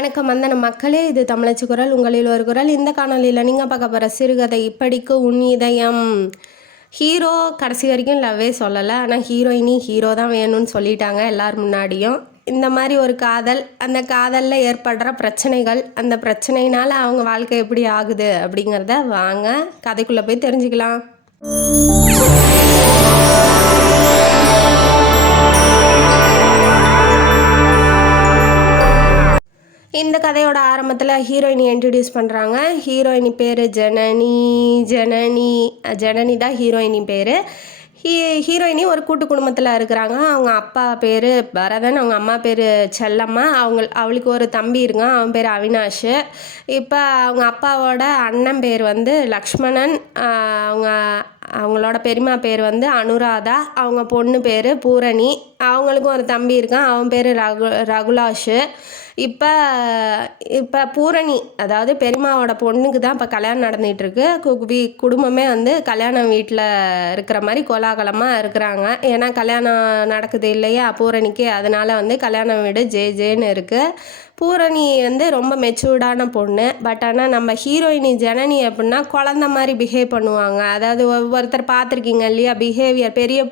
வணக்கம் வந்தன மக்களே, இது தமிழச்சி குரல், உங்களில் ஒரு குரல். இந்த காணொலியில் நீங்கள் பார்க்க போகிற சிறுகதை இப்படிக்கு உன் இதயம். ஹீரோ கடைசி வரைக்கும் லவ்வே சொல்லலை, ஆனால் ஹீரோயினி ஹீரோ தான் வேணும்னு சொல்லிட்டாங்க எல்லார் முன்னாடியும். இந்த மாதிரி ஒரு காதல், அந்த காதலில் ஏற்படுற பிரச்சனைகள், அந்த பிரச்சனையினால் அவங்க வாழ்க்கை எப்படி ஆகுது அப்படிங்கிறத வாங்க கதைக்குள்ளே போய் தெரிஞ்சுக்கலாம். இந்த கதையோட ஆரம்பத்தில் ஹீரோயினி இன்ட்ரடியூஸ் பண்ணுறாங்க. ஹீரோயினி பேர் ஜனனி தான் ஹீரோயினி பேர். ஹீரோயினி ஒரு கூட்டு குடும்பத்தில் இருக்கிறாங்க. அவங்க அப்பா பேர் பரதன், அவங்க அம்மா பேர் செல்லம்மா. அவளுக்கு ஒரு தம்பி இருக்கான், அவன் பேர் அவினாஷ். இப்போ அவங்க அப்பாவோட அண்ணன் பேர் லக்ஷ்மணன், அவங்களோட பெரியம்மா பேர் அனுராதா, அவங்க பொண்ணு பேர் பூரணி. அவங்களுக்கும் ஒரு தம்பி இருக்கான், அவன் பேர் ரகுலாஷ். இப்போ பூரணி, அதாவது பெரியம்மாவோட பொண்ணுக்கு தான் இப்போ கல்யாணம் நடந்துகிட்ருக்கு. குடும்பமே கல்யாணம் வீட்டில் இருக்கிற மாதிரி கோலாகலமாக இருக்கிறாங்க. ஏன்னா கல்யாணம் நடக்குது இல்லையா பூரணிக்கு, அதனால் கல்யாண வீடு ஜேன்னு இருக்குது. பூரணி ரொம்ப மெச்சூர்டான பொண்ணு. பட் ஆனால் நம்ம ஹீரோயினி ஜனனி அப்படின்னா குழந்த மாதிரி பிஹேவ் பண்ணுவாங்க. அதாவது ஒவ்வொருத்தர் பார்த்துருக்கீங்க இல்லையா, பிஹேவியர் பெரிய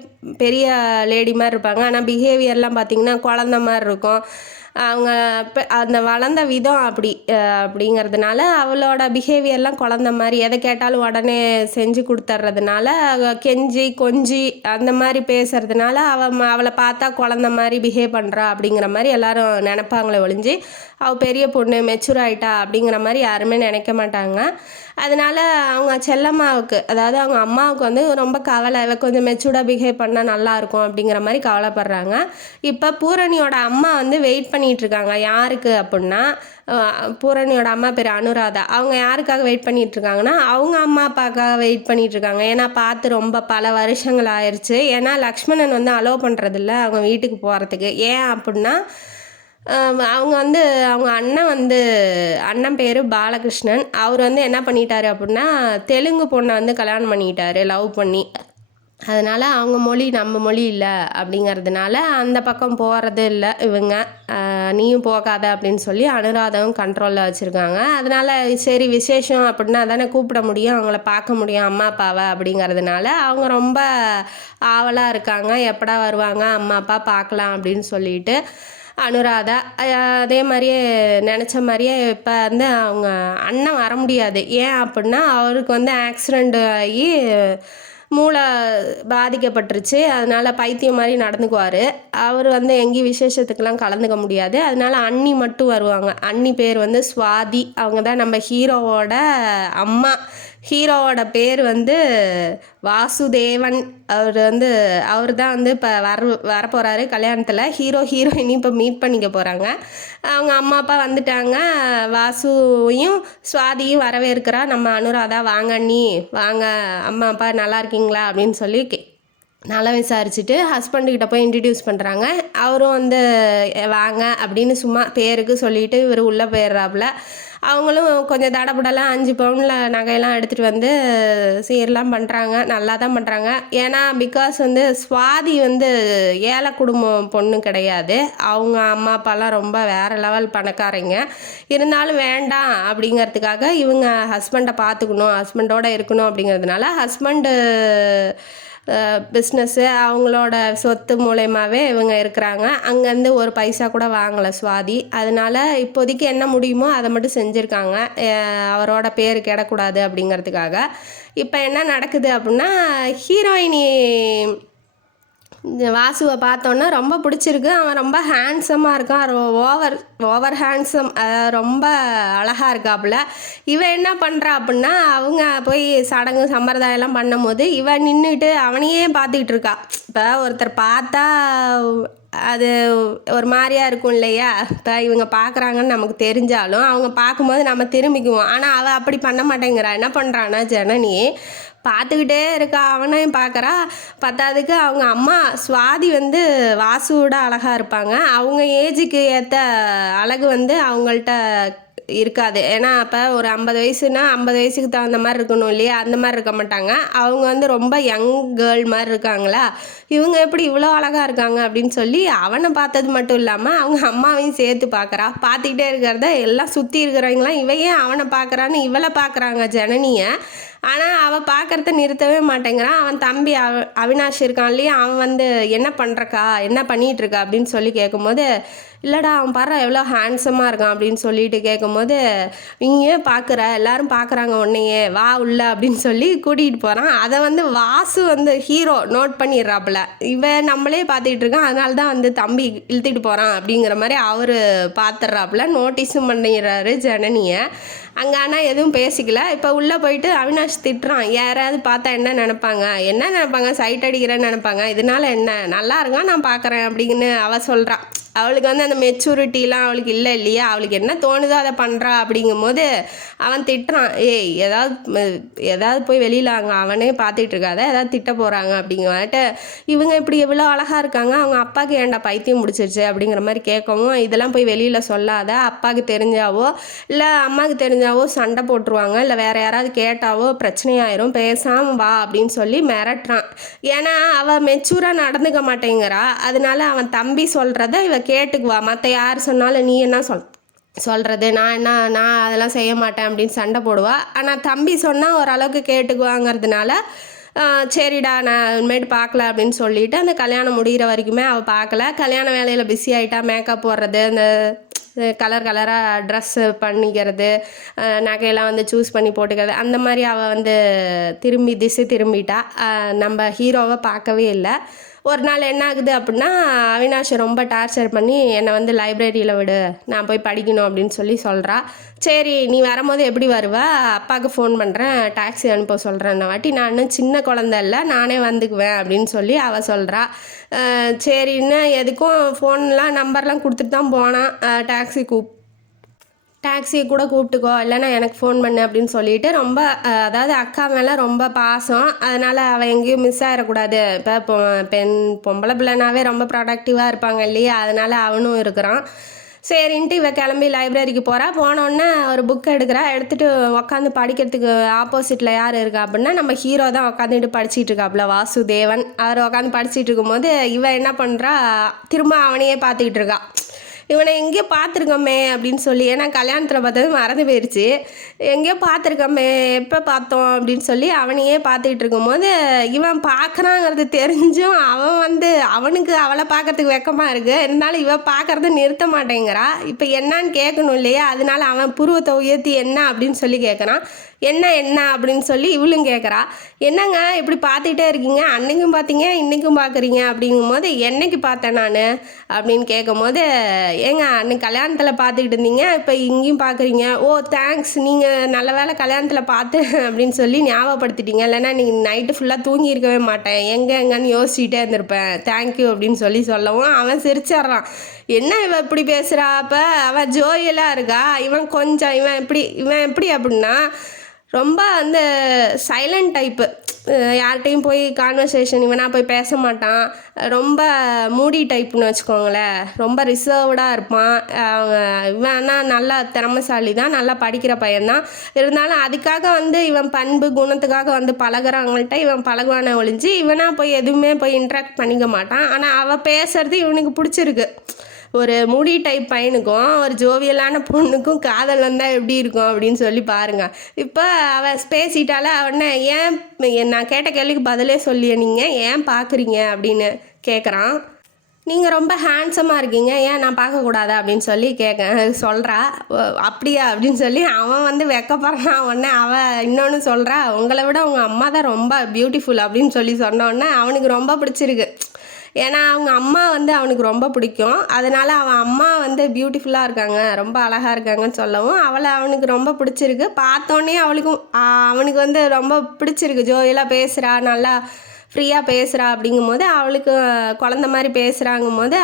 பெரிய லேடி மாதிரி இருப்பாங்க, ஆனால் பிஹேவியர்லாம் பார்த்திங்கன்னா குழந்த மாதிரி இருக்கும். அவங்க அந்த வளர்ந்த விதம் அப்படிங்கிறதுனால அவளோட பிஹேவியர்லாம் குழந்த மாதிரி, எதை கேட்டாலும் உடனே செஞ்சு கொடுத்துட்றதுனால, கெஞ்சி கொஞ்சி அந்த மாதிரி பேசுறதுனால அவளை பார்த்தா குழந்த மாதிரி பிஹேவ் பண்ணுறா அப்படிங்கிற மாதிரி எல்லாரும் நினைப்பாங்களே ஒழிஞ்சு, அவள் பெரிய பொண்ணு மெச்சூர் ஆகிட்டா அப்படிங்கிற மாதிரி யாருமே நினைக்க மாட்டாங்க. அதனால் அவங்க செல்லம்மாவுக்கு, அதாவது அவங்க அம்மாவுக்கு ரொம்ப கவலை, கொஞ்சம் மெச்சூர்டாக பிஹேவ் பண்ணால் நல்லாயிருக்கும் அப்படிங்கிற மாதிரி கவலைப்படுறாங்க. இப்போ பூரணியோட அம்மா வெயிட் பண்ணிகிட்ருக்காங்க. யாருக்கு அப்படின்னா, பூரணியோட அம்மா பேர் அனுராதா. அவங்க யாருக்காக வெயிட் பண்ணிகிட்ருக்காங்கன்னா, அவங்க அம்மா அப்பாவுக்காக வெயிட் பண்ணிகிட்ருக்காங்க. ஏன்னா பார்த்து ரொம்ப பல வருஷங்கள் ஆயிடுச்சு. ஏன்னா லக்ஷ்மணன் அலோவ் பண்ணுறதில்ல அவங்க வீட்டுக்கு போகிறதுக்கு. ஏன் அப்படின்னா, அவங்க அவங்க அண்ணன் பேர் பாலகிருஷ்ணன். அவர் என்ன பண்ணிட்டாரு அப்படின்னா, தெலுங்கு பொண்ணை கல்யாணம் பண்ணிக்கிட்டாரு லவ் பண்ணி. அதனால் அவங்க மொழி நம்ம மொழி இல்லை அப்படிங்கிறதுனால அந்த பக்கம் போகிறது இல்லை இவங்க. நீயும் போகாத அப்படின்னு சொல்லி அனுராதாவும் கண்ட்ரோலில் வச்சுருக்காங்க. அதனால் சரி விசேஷம் அப்படின்னா தானே கூப்பிட முடியும், அவங்கள பார்க்க முடியும் அம்மா அப்பாவை அப்படிங்கிறதுனால அவங்க ரொம்ப ஆவலாக இருக்காங்க. எப்படா வருவாங்க அம்மா அப்பா பார்க்கலாம் அப்படின்னு சொல்லிட்டு அனுராதா. அதே மாதிரியே நினச்ச மாதிரியே இப்போ அவங்க அண்ணன் வர முடியாது. ஏன் அப்படின்னா அவருக்கு ஆக்சிடெண்ட் ஆகி மூளை பாதிக்கப்பட்டுருச்சு. அதனால் பைத்தியம் மாதிரி நடந்துக்குவார். அவர் எங்கேயும் விசேஷத்துக்கெலாம் கலந்துக்க முடியாது. அதனால் அண்ணி மட்டும் வருவாங்க. அண்ணி பேர் சுவாதி. அவங்க தான் நம்ம ஹீரோவோட அம்மா. ஹீரோவோட பேர் வாசுதேவன். அவர் தான் இப்போ வரப்போகிறாரு கல்யாணத்தில். ஹீரோயினி இப்போ மீட் பண்ணிக்க போகிறாங்க. அவங்க அம்மா அப்பா வந்துட்டாங்க. வாசுவையும் சுவாதியும் வரவேற்கிறா நம்ம அனுராதா. வாங்க அண்ணி வாங்க, அம்மா அப்பா நல்லா இருக்கீங்களா அப்படின்னு சொல்லி நல்லா விசாரிச்சுட்டு ஹஸ்பண்டுக்கிட்ட போய் இன்ட்ரடியூஸ் பண்ணுறாங்க. அவரும் வாங்க அப்படின்னு சும்மா பேருக்கு சொல்லிவிட்டு இவர் உள்ளே போயிடுறாப்புல. அவங்களும் கொஞ்சம் தடபுடலாம் 5 பவுனில் நகையெல்லாம் எடுத்துகிட்டு சீரெலாம் பண்ணுறாங்க. நல்லா தான் பண்ணுறாங்க. ஏன்னா பிகாஸ் சுவாதி ஏழை குடும்பம் பொண்ணு கிடையாது. அவங்க அம்மா அப்பாலாம் ரொம்ப வேறு லெவல் பணக்காரங்க. இருந்தாலும் வேண்டாம் அப்படிங்கிறதுக்காக இவங்க ஹஸ்பண்டை பார்த்துக்கணும், ஹஸ்பண்டோடு இருக்கணும் அப்படிங்கிறதுனால ஹஸ்பண்டு பிஸ்னஸ்ஸு அவங்களோட சொத்து மூலயமாவே இவங்க இருக்கிறாங்க. அங்கேருந்து ஒரு பைசா கூட வாங்கலை சுவாதி. அதனால் இப்போதைக்கு என்ன முடியுமோ அதை மட்டும் செஞ்சுருக்காங்க, அவரோட பேர் கெடக்கூடாது அப்படிங்கிறதுக்காக. இப்போ என்ன நடக்குது அப்படின்னா, ஹீரோயினி வாசுவை பார்த்தோன்னா ரொம்ப பிடிச்சிருக்கு. அவன் ரொம்ப ஹேண்ட்ஸமாக இருக்கான், ஓவர் ஹேண்ட்ஸம், ரொம்ப அழகாக இருக்காப்புல. இவன் என்ன பண்ணுறா அப்படின்னா, அவங்க போய் சடங்கு சம்பிரதாயம்லாம் பண்ணும்போது இவன் நின்றுட்டு அவனையே பார்த்துக்கிட்டு இருக்கா. இப்போ ஒருத்தர் பார்த்தா அது ஒரு மாதிரியாக இருக்கும் இல்லையா. இப்போ இவங்க பார்க்குறாங்கன்னு நமக்கு தெரிஞ்சாலும் அவங்க பார்க்கும்போது நம்ம திரும்பிக்குவோம். ஆனால் அவள் அப்படி பண்ண மாட்டேங்கிறா. என்ன பண்ணுறான்னா, ஜனனி பார்த்துக்கிட்டே இருக்கா, அவனையும் பார்க்குறா. பத்தாவதுக்கு அவங்க அம்மா சுவாதி வாசுவோட அழகாக இருப்பாங்க. அவங்க ஏஜுக்கு ஏற்ற அழகு அவங்கள்ட்ட இருக்காது. ஏன்னா அப்போ ஒரு 50 வயசுனா 50 வயசுக்கு தகுந்த மாதிரி இருக்கணும் இல்லையா, அந்த மாதிரி இருக்க மாட்டாங்க. அவங்க வந்து ரொம்ப யங் கேர்ள் மாதிரி இருக்காங்களா, இவங்க எப்படி இவ்வளோ அழகாக இருக்காங்க அப்படின்னு சொல்லி அவனை பார்த்தது மட்டும் இல்லாமல் அவங்க அம்மாவையும் சேர்த்து பார்க்குறா. பார்த்துக்கிட்டே இருக்கிறத எல்லாம் சுற்றி இருக்கிறவங்களாம் இவ ஏன் அவனை பார்க்குறான்னு இவளை பார்க்குறாங்க ஜனனியை. ஆனால் அவள் பார்க்குறத நிறுத்தவே மாட்டேங்கிறான். அவன் தம்பி அவினாஷ் இருக்கான் இல்லையா, அவன் வந்து என்ன பண்ணுறக்கா, என்ன பண்ணிகிட்ருக்கா அப்படின்னு சொல்லி கேட்கும்போது, இல்லைடா அவன் பாரு எவ்வளோ ஹேண்ட்ஸமாக இருக்கான் அப்படின்னு சொல்லிட்டு கேட்கும்போது, நீங்க ஏன் பார்க்குற, எல்லாரும் பார்க்குறாங்க உன்னையே, வா உள்ள அப்படின்னு சொல்லி கூட்டிகிட்டு போகிறான். அதை வந்து வாசு வந்து ஹீரோ நோட் பண்ணிடுறாப்புல, இவன் நம்மளே பார்த்துக்கிட்டு இருக்கான், அதனால தான் வந்து தம்பி இழுத்துட்டு போகிறான் அப்படிங்கிற மாதிரி அவர் பார்த்துட்றாப்புல. நோட்டீஸும் பண்ணிடுறாரு ஜனனியை. அங்கே ஆனால் எதுவும் பேசிக்கல. இப்போ உள்ளே போயிட்டு அவினாஷ் திட்டுறான், யாராவது பார்த்தா என்ன நினைப்பாங்க, சைட் அடிக்கிறேன்னு நினைப்பாங்க, இதனால என்ன, நல்லா இருக்கான் நான் பார்க்குறேன் அப்படின்னு அவள் சொல்கிறான். அவளுக்கு வந்து அந்த மெச்சூரிட்டிலாம் அவளுக்கு இல்லை இல்லையா, அவளுக்கு என்ன தோணுதோ அதை பண்ணுறா. அப்படிங்கும்போது அவன் திட்டுறான், ஏய் ஏதாவது போய் வெளியில் அவனே பார்த்துட்டு இருக்காத, ஏதாவது திட்ட போகிறாங்க அப்படிங்கிட்டு. இவங்க இப்படி எவ்வளோ அழகாக இருக்காங்க, அவங்க அப்பாவுக்கு ஏன்டா பைத்தியம் முடிச்சிருச்சு அப்படிங்கிற மாதிரி கேட்கவும், இதெல்லாம் போய் வெளியில் சொல்லாத, அப்பாவுக்கு தெரிஞ்சாவோ இல்லை அம்மாவுக்கு தெரிஞ்சாவோ சண்டை போட்டுருவாங்க, இல்லை வேறு யாராவது கேட்டாவோ பிரச்சனையாயிரும், பேசாமல் வா அப்படின்னு சொல்லி மிரட்டுறான். ஏன்னா அவள் மெச்சூராக நடந்துக்க மாட்டேங்கிறா. அதனால அவன் தம்பி சொல்கிறத இவ கேட்டுக்குவா. மற்ற யார் சொன்னாலும் நீ என்ன சொல்கிறது, நான் அதெல்லாம் செய்ய மாட்டேன் அப்படின்னு சண்டை போடுவா. ஆனால் தம்பி சொன்னால் ஓரளவுக்கு கேட்டுக்குவாங்கிறதுனால சரிடா நான் இனிமேட்டு பார்க்கல அப்படின்னு சொல்லிவிட்டு அந்த கல்யாணம் முடிகிற வரைக்குமே அவள் பார்க்கல. கல்யாண வேலையில் பிஸி ஆகிட்டா, மேக்கப் போடுறது, அந்த கலராக ட்ரெஸ்ஸு பண்ணிக்கிறது, நகையெல்லாம் வந்து சூஸ் பண்ணி போட்டுக்கிறது, அந்த மாதிரி அவள் வந்து திசை திரும்பிட்டா. நம்ம ஹீரோவை பார்க்கவே இல்லை. ஒரு நாள் என்ன ஆகுது அப்படின்னா, அவினாஷை ரொம்ப டார்ச்சர் பண்ணி என்னை வந்து லைப்ரரியில் விடு, நான் போய் படிக்கணும் அப்படின்னு சொல்லி சொல்கிறா. சரி நீ வரும்போது எப்படி வருவா, அப்பாவுக்கு ஃபோன் பண்ணுறேன், டாக்ஸி அனுப்ப சொல்கிறேன், வாட்டி நான் இன்னும் சின்ன குழந்தை இல்லை, நானே வந்துக்குவேன் அப்படின்னு சொல்லி அவள் சொல்கிறா. சரின்னு எதுக்கும் ஃபோன்லாம் நம்பர்லாம் கொடுத்துட்டு தான் போனான். டாக்ஸியை கூட கூப்பிட்டுக்கோ, இல்லைன்னா எனக்கு ஃபோன் பண்ணு அப்படின்னு சொல்லிட்டு ரொம்ப அதாவது அக்கா மேலே ரொம்ப பாசம். அதனால் அவள் எங்கேயும் மிஸ் ஆகிடக்கூடாது. இப்போ பொம்பளை பிள்ளைனாவே ரொம்ப ப்ரொடக்டிவாக இருப்பாங்க இல்லையா, அதனால் அவனும் இருக்கிறான். சரின்ட்டு இவ கிளம்பி லைப்ரரிக்கு போனோடனே ஒரு புக் எடுத்துகிட்டு உட்காந்து படிக்கிறதுக்கு ஆப்போசிட்டில் யார் இருக்கா அப்படின்னா நம்ம ஹீரோ தான் உட்காந்துட்டு படிச்சுட்டு இருக்காப்புல, வாசுதேவன். அவர் உட்காந்து படிச்சுட்டு இருக்கும்போது இவ என்ன பண்ணுறா, திரும்ப அவனையே பார்த்துக்கிட்டு இருக்கா. இவனை எங்கேயோ பார்த்துருக்கோமே அப்படின்னு சொல்லி, ஏன்னா கல்யாணத்தில் பார்த்தது மறந்து போயிடுச்சு, எங்கேயோ பார்த்துருக்கோமே, எப்போ பார்த்தோம் அப்படின்னு சொல்லி அவனையே பார்த்துக்கிட்டு இருக்கும்போது இவன் பார்க்குறாங்கிறது தெரிஞ்சும் அவன் வந்து அவனுக்கு அவளை பார்க்கறதுக்கு வெக்கமாக இருக்குது. இருந்தாலும் இவன் பார்க்குறத நிறுத்த மாட்டேங்கிறா. இப்போ என்னான்னு கேட்கணும் இல்லையா, அதனால அவன் புருவத்தை உயர்த்தி என்ன அப்படின்னு சொல்லி கேட்குறான். என்ன அப்படின்னு சொல்லி இவளும் கேட்குறா. என்னங்க இப்படி பார்த்துக்கிட்டே இருக்கீங்க, அன்னைக்கும் பார்த்தீங்க இன்றைக்கும் பார்க்குறீங்க அப்படிங்கும்போது, என்னைக்கு பார்த்தேன் நான் அப்படின்னு கேட்கும்போது, ஏங்க அன்னைக்கு கல்யாணத்தில் பார்த்துக்கிட்டு இருந்தீங்க, இப்போ இங்கேயும் பார்க்குறீங்க, ஓ தேங்க்ஸ், நீங்கள் நல்ல வேளை கல்யாணத்தில் பார்த்து அப்படின்னு சொல்லி ஞாபகப்படுத்திட்டீங்க, இல்லைன்னா நீங்கள் நைட்டு ஃபுல்லாக தூங்கி இருக்கவே மாட்டேன், எங்கன்னு யோசிச்சுட்டே இருந்திருப்பேன், தேங்க்யூ அப்படின்னு சொல்லவும் அவன் சிரிச்சிட்றான். என்ன இவன் இப்படி பேசுகிறா, அப்போ அவன் ஜோயலாக இருக்கா, இவன் எப்படி அப்படின்னா ரொம்ப அந்த சைலண்ட் டைப்பு, யார்கிட்டையும் போய் கான்வர்சேஷன் இவனாக போய் பேச மாட்டான், ரொம்ப மூடி டைப்புன்னு வச்சுக்கோங்களேன், ரொம்ப ரிசர்வ்டாக இருப்பான். இவன்னா நல்லா திறமைசாலி தான், நல்லா படிக்கிற பையன்தான். இருந்தாலும் அதுக்காக வந்து இவன் பண்பு குணத்துக்காக வந்து பழகிறவங்கள்ட்ட இவன் பழகுவானே ஒழிஞ்சு இவனாக போய் எதுவுமே போய் இன்ட்ராக்ட் பண்ணிக்க மாட்டான். ஆனால் அவள் பேசுறது இவனுக்கு பிடிச்சிருக்கு. ஒரு மூடி டைப் பையனுக்கும் ஒரு ஜோவியலான பொண்ணுக்கும் காதல் வந்தால் எப்படி இருக்கும் அப்படின்னு சொல்லி பாருங்கள். இப்போ அவள் பேசிட்டால, அவனை ஏன் நான் கேட்ட கேள்விக்கு பதிலே சொல்லிய, நீங்கள் ஏன் பார்க்குறீங்க அப்படின்னு கேட்குறான். நீங்கள் ரொம்ப ஹேண்ட்ஸமாக இருக்கீங்க, ஏன் நான் பார்க்கக்கூடாதா அப்படின்னு சொல்லி சொல்கிறா. அப்படியா அப்படின்னு சொல்லி அவன் வந்து வெக்கப்படுறான். உடனே அவள் இன்னொன்று சொல்கிறா, உங்களை விட உங்கள் அம்மா தான் ரொம்ப பியூட்டிஃபுல் அப்படின்னு சொல்லி சொன்னோடனே அவனுக்கு ரொம்ப பிடிச்சிருக்கு. ஏன்னா அவங்க அம்மா வந்து அவனுக்கு ரொம்ப பிடிக்கும். அதனால் அவன் அம்மா வந்து பியூட்டிஃபுல்லாக இருக்காங்க, ரொம்ப அழகாக இருக்காங்கன்னு சொல்லவும் அவனுக்கு ரொம்ப பிடிச்சிருக்கு. பார்த்தோன்னே அவனுக்கு வந்து ரொம்ப பிடிச்சிருக்கு. ஜோயலாக பேசுகிறா, நல்லா ஃப்ரீயாக பேசுகிறா அப்படிங்கும்போது அவளுக்கு குழந்த மாதிரி பேசுகிறாங்கும் போது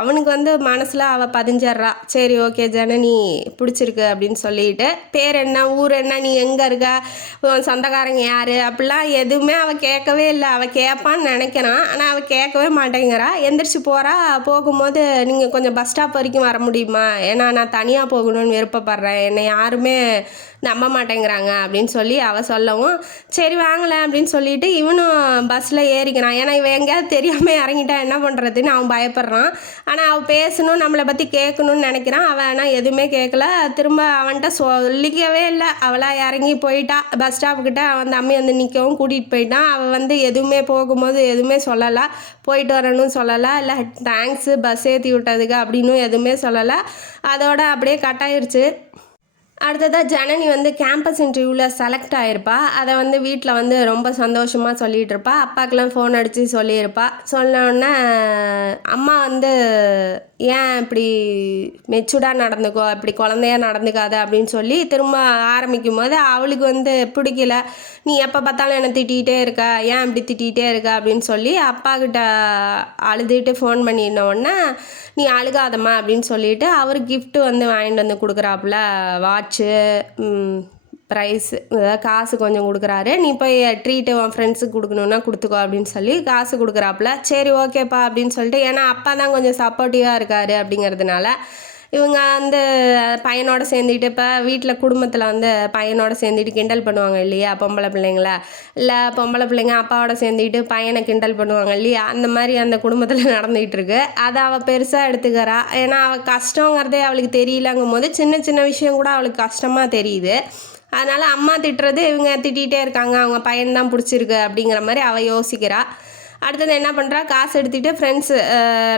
அவனுக்கு வந்து மனசில் அவள் பதிஞ்சிட்றா. சரி ஓகே ஜனனி பிடிச்சிருக்கு அப்படின்னு சொல்லிட்டு, பேர் என்ன, ஊர் என்ன, நீ எங்கே இருக்க, சொந்தக்காரங்க யார் அப்படிலாம் எதுவுமே அவள் கேட்கவே இல்லை. அவள் கேட்பான்னு நினைக்கிறான், ஆனால் அவள் கேட்கவே மாட்டேங்கிறா. எந்திரிச்சு போகிறா. போகும்போது நீங்கள் கொஞ்சம் பஸ் ஸ்டாப் வரைக்கும் வர முடியுமா, ஏன்னா நான் தனியாக போகணும்னு விருப்பப்படுறேன், என்னை யாருமே நம்ப மாட்டேங்கிறாங்க அப்படின்னு சொல்லி அவள் சொல்லவும், சரி வாங்கலை அப்படின்னு சொல்லிட்டு இவனும் பஸ்ஸில் ஏறிக்கிறான். ஏன்னா இவன் எங்கேயாவது தெரியாமல் இறங்கிட்டா என்ன பண்ணுறதுன்னு அவன் பயப்படுறான். ஆனால் அவள் பேசணும், நம்மளை பற்றி கேட்கணும்னு நினைக்கிறான். அவன் ஆனால் எதுவுமே கேட்கல. திரும்ப அவன்கிட்ட சொல்லிக்கவே இல்லை. அவளாக இறங்கி போயிட்டா. பஸ் ஸ்டாப்புக்கிட்ட அவன் தம்பி வந்து நிற்கவும் கூட்டிகிட்டு போயிட்டான். அவள் வந்து எதுவுமே போகும்போது எதுவுமே சொல்லலை, போயிட்டு வரணும்னு சொல்லலை, இல்லை தேங்க்ஸு பஸ் ஏற்றி விட்டதுக்கு அப்படின்னு எதுவுமே சொல்லலை. அதோட அப்படியே கட் ஆயிருச்சு. அடுத்ததாக ஜனனி வந்து கேம்பஸ் இன்டர்வியூவில் செலக்ட் ஆகிருப்பா. அதை வந்து வீட்டில் வந்து ரொம்ப சந்தோஷமாக சொல்லிகிட்டு இருப்பா. அப்பாக்கெலாம் ஃபோன் அடித்து சொல்லியிருப்பா. சொன்னோடனே அம்மா வந்து ஏன் இப்படி மெச்சூர்டாக நடந்துக்கோ, இப்படி குழந்தையா நடந்துக்காத அப்படின்னு சொல்லி திரும்ப ஆரம்பிக்கும் போது அவளுக்கு வந்து பிடிக்கல. நீ எப்போ பார்த்தாலும் என்னை திட்டிகிட்டே இருக்க, ஏன் இப்படி திட்டிகிட்டே இருக்க அப்படின்னு சொல்லி அப்பாக்கிட்ட அழுதுட்டு ஃபோன் பண்ணின உடனே, நீ அழுகாதம்மா அப்படின்னு சொல்லிட்டு அவர் கிஃப்ட்டு வந்து வாங்கிட்டு வந்து கொடுக்குறாப்புல. வாட்சு, ப்ரைஸு, அதாவது காசு கொஞ்சம் கொடுக்குறாரு. நீ போய் ட்ரீட்டு உன் ஃப்ரெண்ட்ஸுக்கு கொடுக்கணுன்னா கொடுத்துக்கோ அப்படின்னு சொல்லி காசு கொடுக்குறாப்புல. சரி ஓகேப்பா அப்படின்னு சொல்லிட்டு, ஏன்னா அப்பா தான் கொஞ்சம் சப்போர்ட்டிவாக இருக்கார் அப்படிங்கிறதுனால இவங்க வந்து பையனோட சேர்ந்துட்டு, இப்போ வீட்டில் குடும்பத்தில் வந்து பையனோட சேர்ந்துட்டு கிண்டல் பண்ணுவாங்க இல்லையா பொம்பளை பிள்ளைங்கள, இல்லை பொம்பளை பிள்ளைங்க அப்பாவோட சேர்ந்துக்கிட்டு பையனை கிண்டல் பண்ணுவாங்க இல்லையா, அந்த மாதிரி அந்த குடும்பத்தில் நடந்துகிட்டு இருக்கு. அதை அவள் பெருசாக எடுத்துக்கிறா. ஏன்னா அவள் கஷ்டங்கிறதே அவளுக்கு தெரியலங்கும் போது சின்ன சின்ன விஷயம் கூட அவளுக்கு கஷ்டமாக தெரியுது. அதனால் அம்மா திட்டுறது இவங்க திட்டிகிட்டே இருக்காங்க, அவங்க பையன்தான் பிடிச்சிருக்கு அப்படிங்கிற மாதிரி அவள் யோசிக்கிறா. அடுத்தது என்ன பண்ணுறா, காசு எடுத்துகிட்டு ஃப்ரெண்ட்ஸு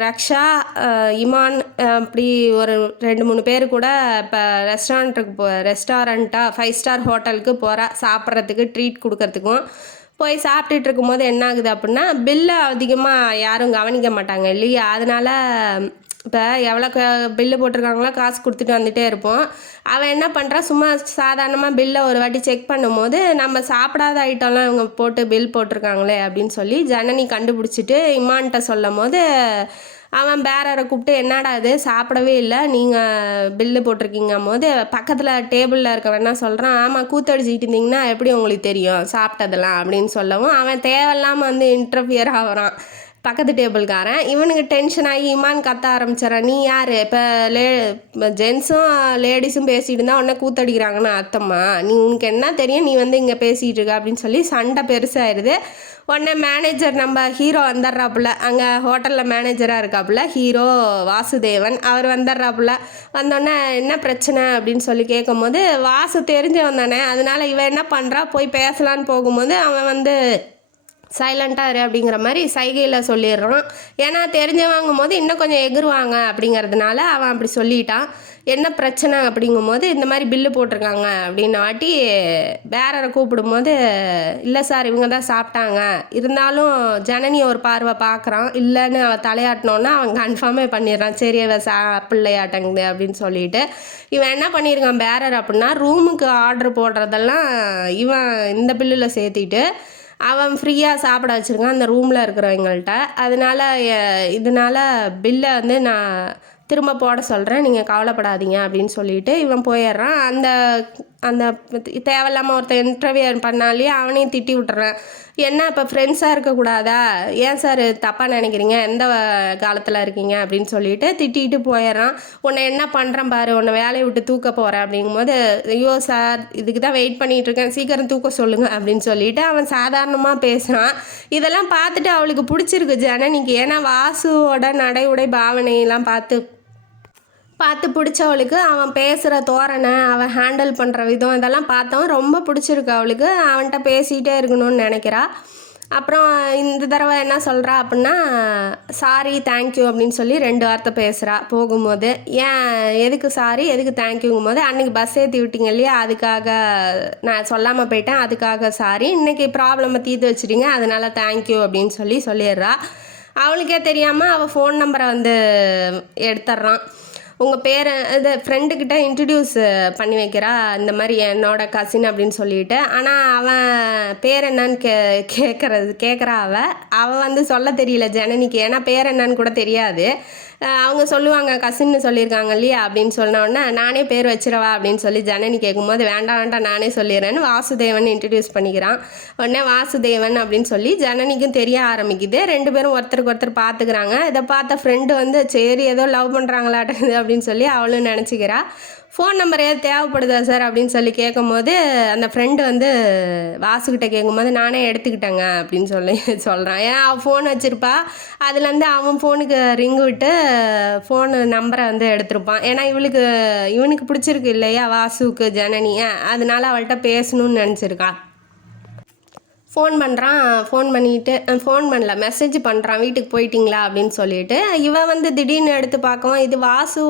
ரக்ஷா, இமான், அப்படி ஒரு 2-3 பேர் கூட இப்போ ரெஸ்டாரண்ட்டாக 5 ஸ்டார் ஹோட்டலுக்கு போகிறா சாப்பிட்றதுக்கு, ட்ரீட் கொடுக்கறதுக்கும். போய் சாப்பிட்டுட்டு இருக்கும்போது என்ன ஆகுது அப்படின்னா, பில்லை அதிகமாக யாரும் கவனிக்க மாட்டாங்க இல்லையா. அதனால் இப்போ எவ்வளோ பில்லு போட்டிருக்காங்களோ காசு கொடுத்துட்டு வந்துகிட்டே இருப்போம். அவன் என்ன பண்ணுறா, சும்மா சாதாரணமாக பில்லை ஒரு வாட்டி செக் பண்ணும்போது நம்ம சாப்பிடாத ஐட்டம்லாம் இவங்க போட்டு பில் போட்டிருக்காங்களே அப்படின்னு சொல்லி ஜனனி கண்டுபிடிச்சிட்டு இமான்கிட்ட சொல்லும் போது, அவன் பேரரை கூப்பிட்டு, என்னடா இது சாப்பிடவே இல்லை, நீங்கள் பில்லு போட்டிருக்கீங்கும் போது பக்கத்தில் டேபிளில் இருக்கவன் என்ன சொல்கிறான், ஆமாம் கூத்தடிச்சிக்கிட்டு இருந்தீங்கன்னா எப்படி உங்களுக்கு தெரியும் சாப்பிட்டதெல்லாம் அப்படின்னு சொல்லவும், அவன் தேவையில்லாமல் வந்து இன்டர்ஃபியர் ஆகிறான் பக்கத்து டேபிள்காரன். இவனுக்கு டென்ஷன் ஆகி இமான் கத்த ஆரம்பிச்சிடறான், நீ யார், இப்போ ஜென்ஸும் லேடிஸும் பேசிகிட்டு இருந்தால் உடனே கூத்தடிக்கிறாங்கன்னு அர்த்தமா, நீ உனக்கு என்ன தெரியும், நீ வந்து இங்கே பேசிகிட்டு இருக்க அப்படின்னு சொல்லி சண்டை பெருசாகிடுது. உடனே மேனேஜர் நம்ம ஹீரோ வந்துடுறாப்புல, அங்கே ஹோட்டலில் மேனேஜராக இருக்காப்புல ஹீரோ வாசுதேவன், அவர் வந்துடுறாப்புல. வந்தோடனே என்ன பிரச்சனை அப்படின்னு சொல்லி கேட்கும் போது, வாசு தெரிஞ்சவன் தானே, அதனால் இவன் என்ன பண்ணுறா, போய் பேசலான்னு போகும்போது அவன் வந்து சைலண்ட்டாக இரு அப்படிங்கிற மாதிரி சைகையில் சொல்லிடுறான். ஏன்னா தெரிஞ்சவங்கும் போது இன்னும் கொஞ்சம் எகிருவாங்க அப்படிங்கிறதுனால அவன் அப்படி சொல்லிட்டான். என்ன பிரச்சனை அப்படிங்கும்போது, இந்த மாதிரி பில்லு போட்டிருக்காங்க அப்படின்னு வாட்டி பேரரை கூப்பிடும்போது, இல்லை சார் இவங்க தான் சாப்பிட்டாங்க, இருந்தாலும் ஜனனி ஒரு பார்வை பார்க்குறான், இல்லைன்னு அவள் தலையாட்டினோன்னா அவன் கன்ஃபார்மே பண்ணிடுறான், சரி அவள் பிள்ளையாட்டங்குது அப்படின்னு சொல்லிட்டு. இவன் என்ன பண்ணியிருக்கான் பேரர் அப்படின்னா, ரூமுக்கு ஆர்டர் போடுறதெல்லாம் இவன் இந்த பில்லில் சேர்த்திட்டு அவன் ஃப்ரீயாக சாப்பிட வச்சுருக்கான் அந்த ரூமில் இருக்கிறவங்கள்ட்ட. இதனால் பில்லை வந்து நான் திரும்ப போட சொல்கிறேன், நீங்கள் கவலைப்படாதீங்க அப்படின்னு சொல்லிட்டு இவன் போயிடுறான். அந்த அந்த தேவையில்லாமல் ஒருத்தர் இன்டர்வியூ பண்ணாலே அவனையும் திட்டி விட்டுறான். என்ன இப்போ ஃப்ரெண்ட்ஸாக இருக்கக்கூடாதா, ஏன் சார் தப்பாக நினைக்கிறீங்க, எந்த காலத்தில் இருக்கீங்க அப்படின்னு சொல்லிட்டு திட்டிகிட்டு போயிடுறான். உன்னை என்ன பண்ணுறேன் பாரு, உன்னை வேலையை விட்டு தூக்க போகிறேன் அப்படிங்கும்போது, ஐயோ சார் இதுக்கு தான் வெயிட் பண்ணிகிட்ருக்கேன், சீக்கிரம் தூக்க சொல்லுங்கள் அப்படின்னு சொல்லிட்டு அவன் சாதாரணமாக பேசுகிறான். இதெல்லாம் பார்த்துட்டு அவளுக்கு பிடிச்சிருக்கு ஜனனிக்கு. ஏன்னா வாசுவோட நடை உடை பாவனையெல்லாம் பார்த்து பிடிச்சவளுக்கு, அவன் பேசுகிற தோரணை, அவன் ஹேண்டில் பண்ணுற விதம், இதெல்லாம் பார்த்தவன் ரொம்ப பிடிச்சிருக்கு அவளுக்கு. அவன்கிட்ட பேசிகிட்டே இருக்கணும்னு நினைக்கிறா. அப்புறம் இந்த தடவை என்ன சொல்கிறா அப்படின்னா, சாரி தேங்க்யூ அப்படின்னு சொல்லி 2 வார்த்தை பேசுகிறா போகும்போது. ஏன் எதுக்கு சாரி எதுக்கு தேங்க்யூங்கும் போது, அன்றைக்கி பஸ் ஏற்றி விட்டீங்க இல்லையா, அதுக்காக நான் சொல்லாமல் போயிட்டேன், அதுக்காக சாரி, இன்றைக்கி ப்ராப்ளமை தீர்த்து வச்சுட்டீங்க, அதனால் தேங்க்யூ அப்படின்னு சொல்லிடுறா. அவளுக்கே தெரியாமல் அவள் ஃபோன் நம்பரை வந்து எடுத்துட்றான். உங்கள் பேரை இது ஃப்ரெண்டுக்கிட்ட இன்ட்ரடியூஸ் பண்ணி வைக்கிறா, இந்த மாதிரி என்னோட கசின் அப்படின்னு சொல்லிட்டு. ஆனால் அவன் பேர் என்னன்னு கேட்குறா. அவள் வந்து சொல்ல தெரியல ஜனனிக்கு, ஏன்னா பேர் என்னன்னு கூட தெரியாது. அவங்க சொல்லுவாங்க கசின்னு சொல்லியிருக்காங்க இல்லையா அப்படின்னு சொன்னோடனே, நானே பேர் வச்சிடவா அப்படின்னு சொல்லி ஜனனி கேட்கும்போது, வேண்டாம் நானே சொல்லிடுறேன்னு வாசுதேவன் இன்ட்ரடியூஸ் பண்ணிக்கிறான். உடனே வாசுதேவன் அப்படின்னு சொல்லி ஜனனிக்கும் தெரிய ஆரம்பிக்குது. 2 பேரும் ஒருத்தருக்கு ஒருத்தர் பார்த்துக்கிறாங்க. இதை பார்த்த ஃப்ரெண்டு வந்து சரி ஏதோ லவ் பண்ணுறாங்களாட்டது அப்படின்னு சொல்லி அவளும் நினச்சிக்கிறா. ஃபோன் நம்பர் ஏதாவது தேவைப்படுதா சார் அப்படின்னு சொல்லி கேட்கும்போது, அந்த ஃப்ரெண்டு வந்து வாசுக்கிட்ட கேட்கும்போது, நானே எடுத்துக்கிட்டேங்க அப்படின்னு சொல்கிறான். ஏன் அவன் ஃபோன் வச்சுருப்பா, அதுலேருந்து அவன் ஃபோனுக்கு ரிங்கு விட்டு ஃபோனு நம்பரை வந்து எடுத்திருப்பான். ஏன்னா இவனுக்கு பிடிச்சிருக்கு இல்லையா வாசுவுக்கு ஜனனியை, அதனால அவள்கிட்ட பேசணும்னு நினச்சிருக்கா. ஃபோன் பண்ணுறான். ஃபோன் பண்ணல, மெசேஜ் பண்ணுறான், வீட்டுக்கு போயிட்டீங்களா அப்படின்னு சொல்லிட்டு. இவன் வந்து திடீர்னு எடுத்து பார்க்கவும், இது வாசு,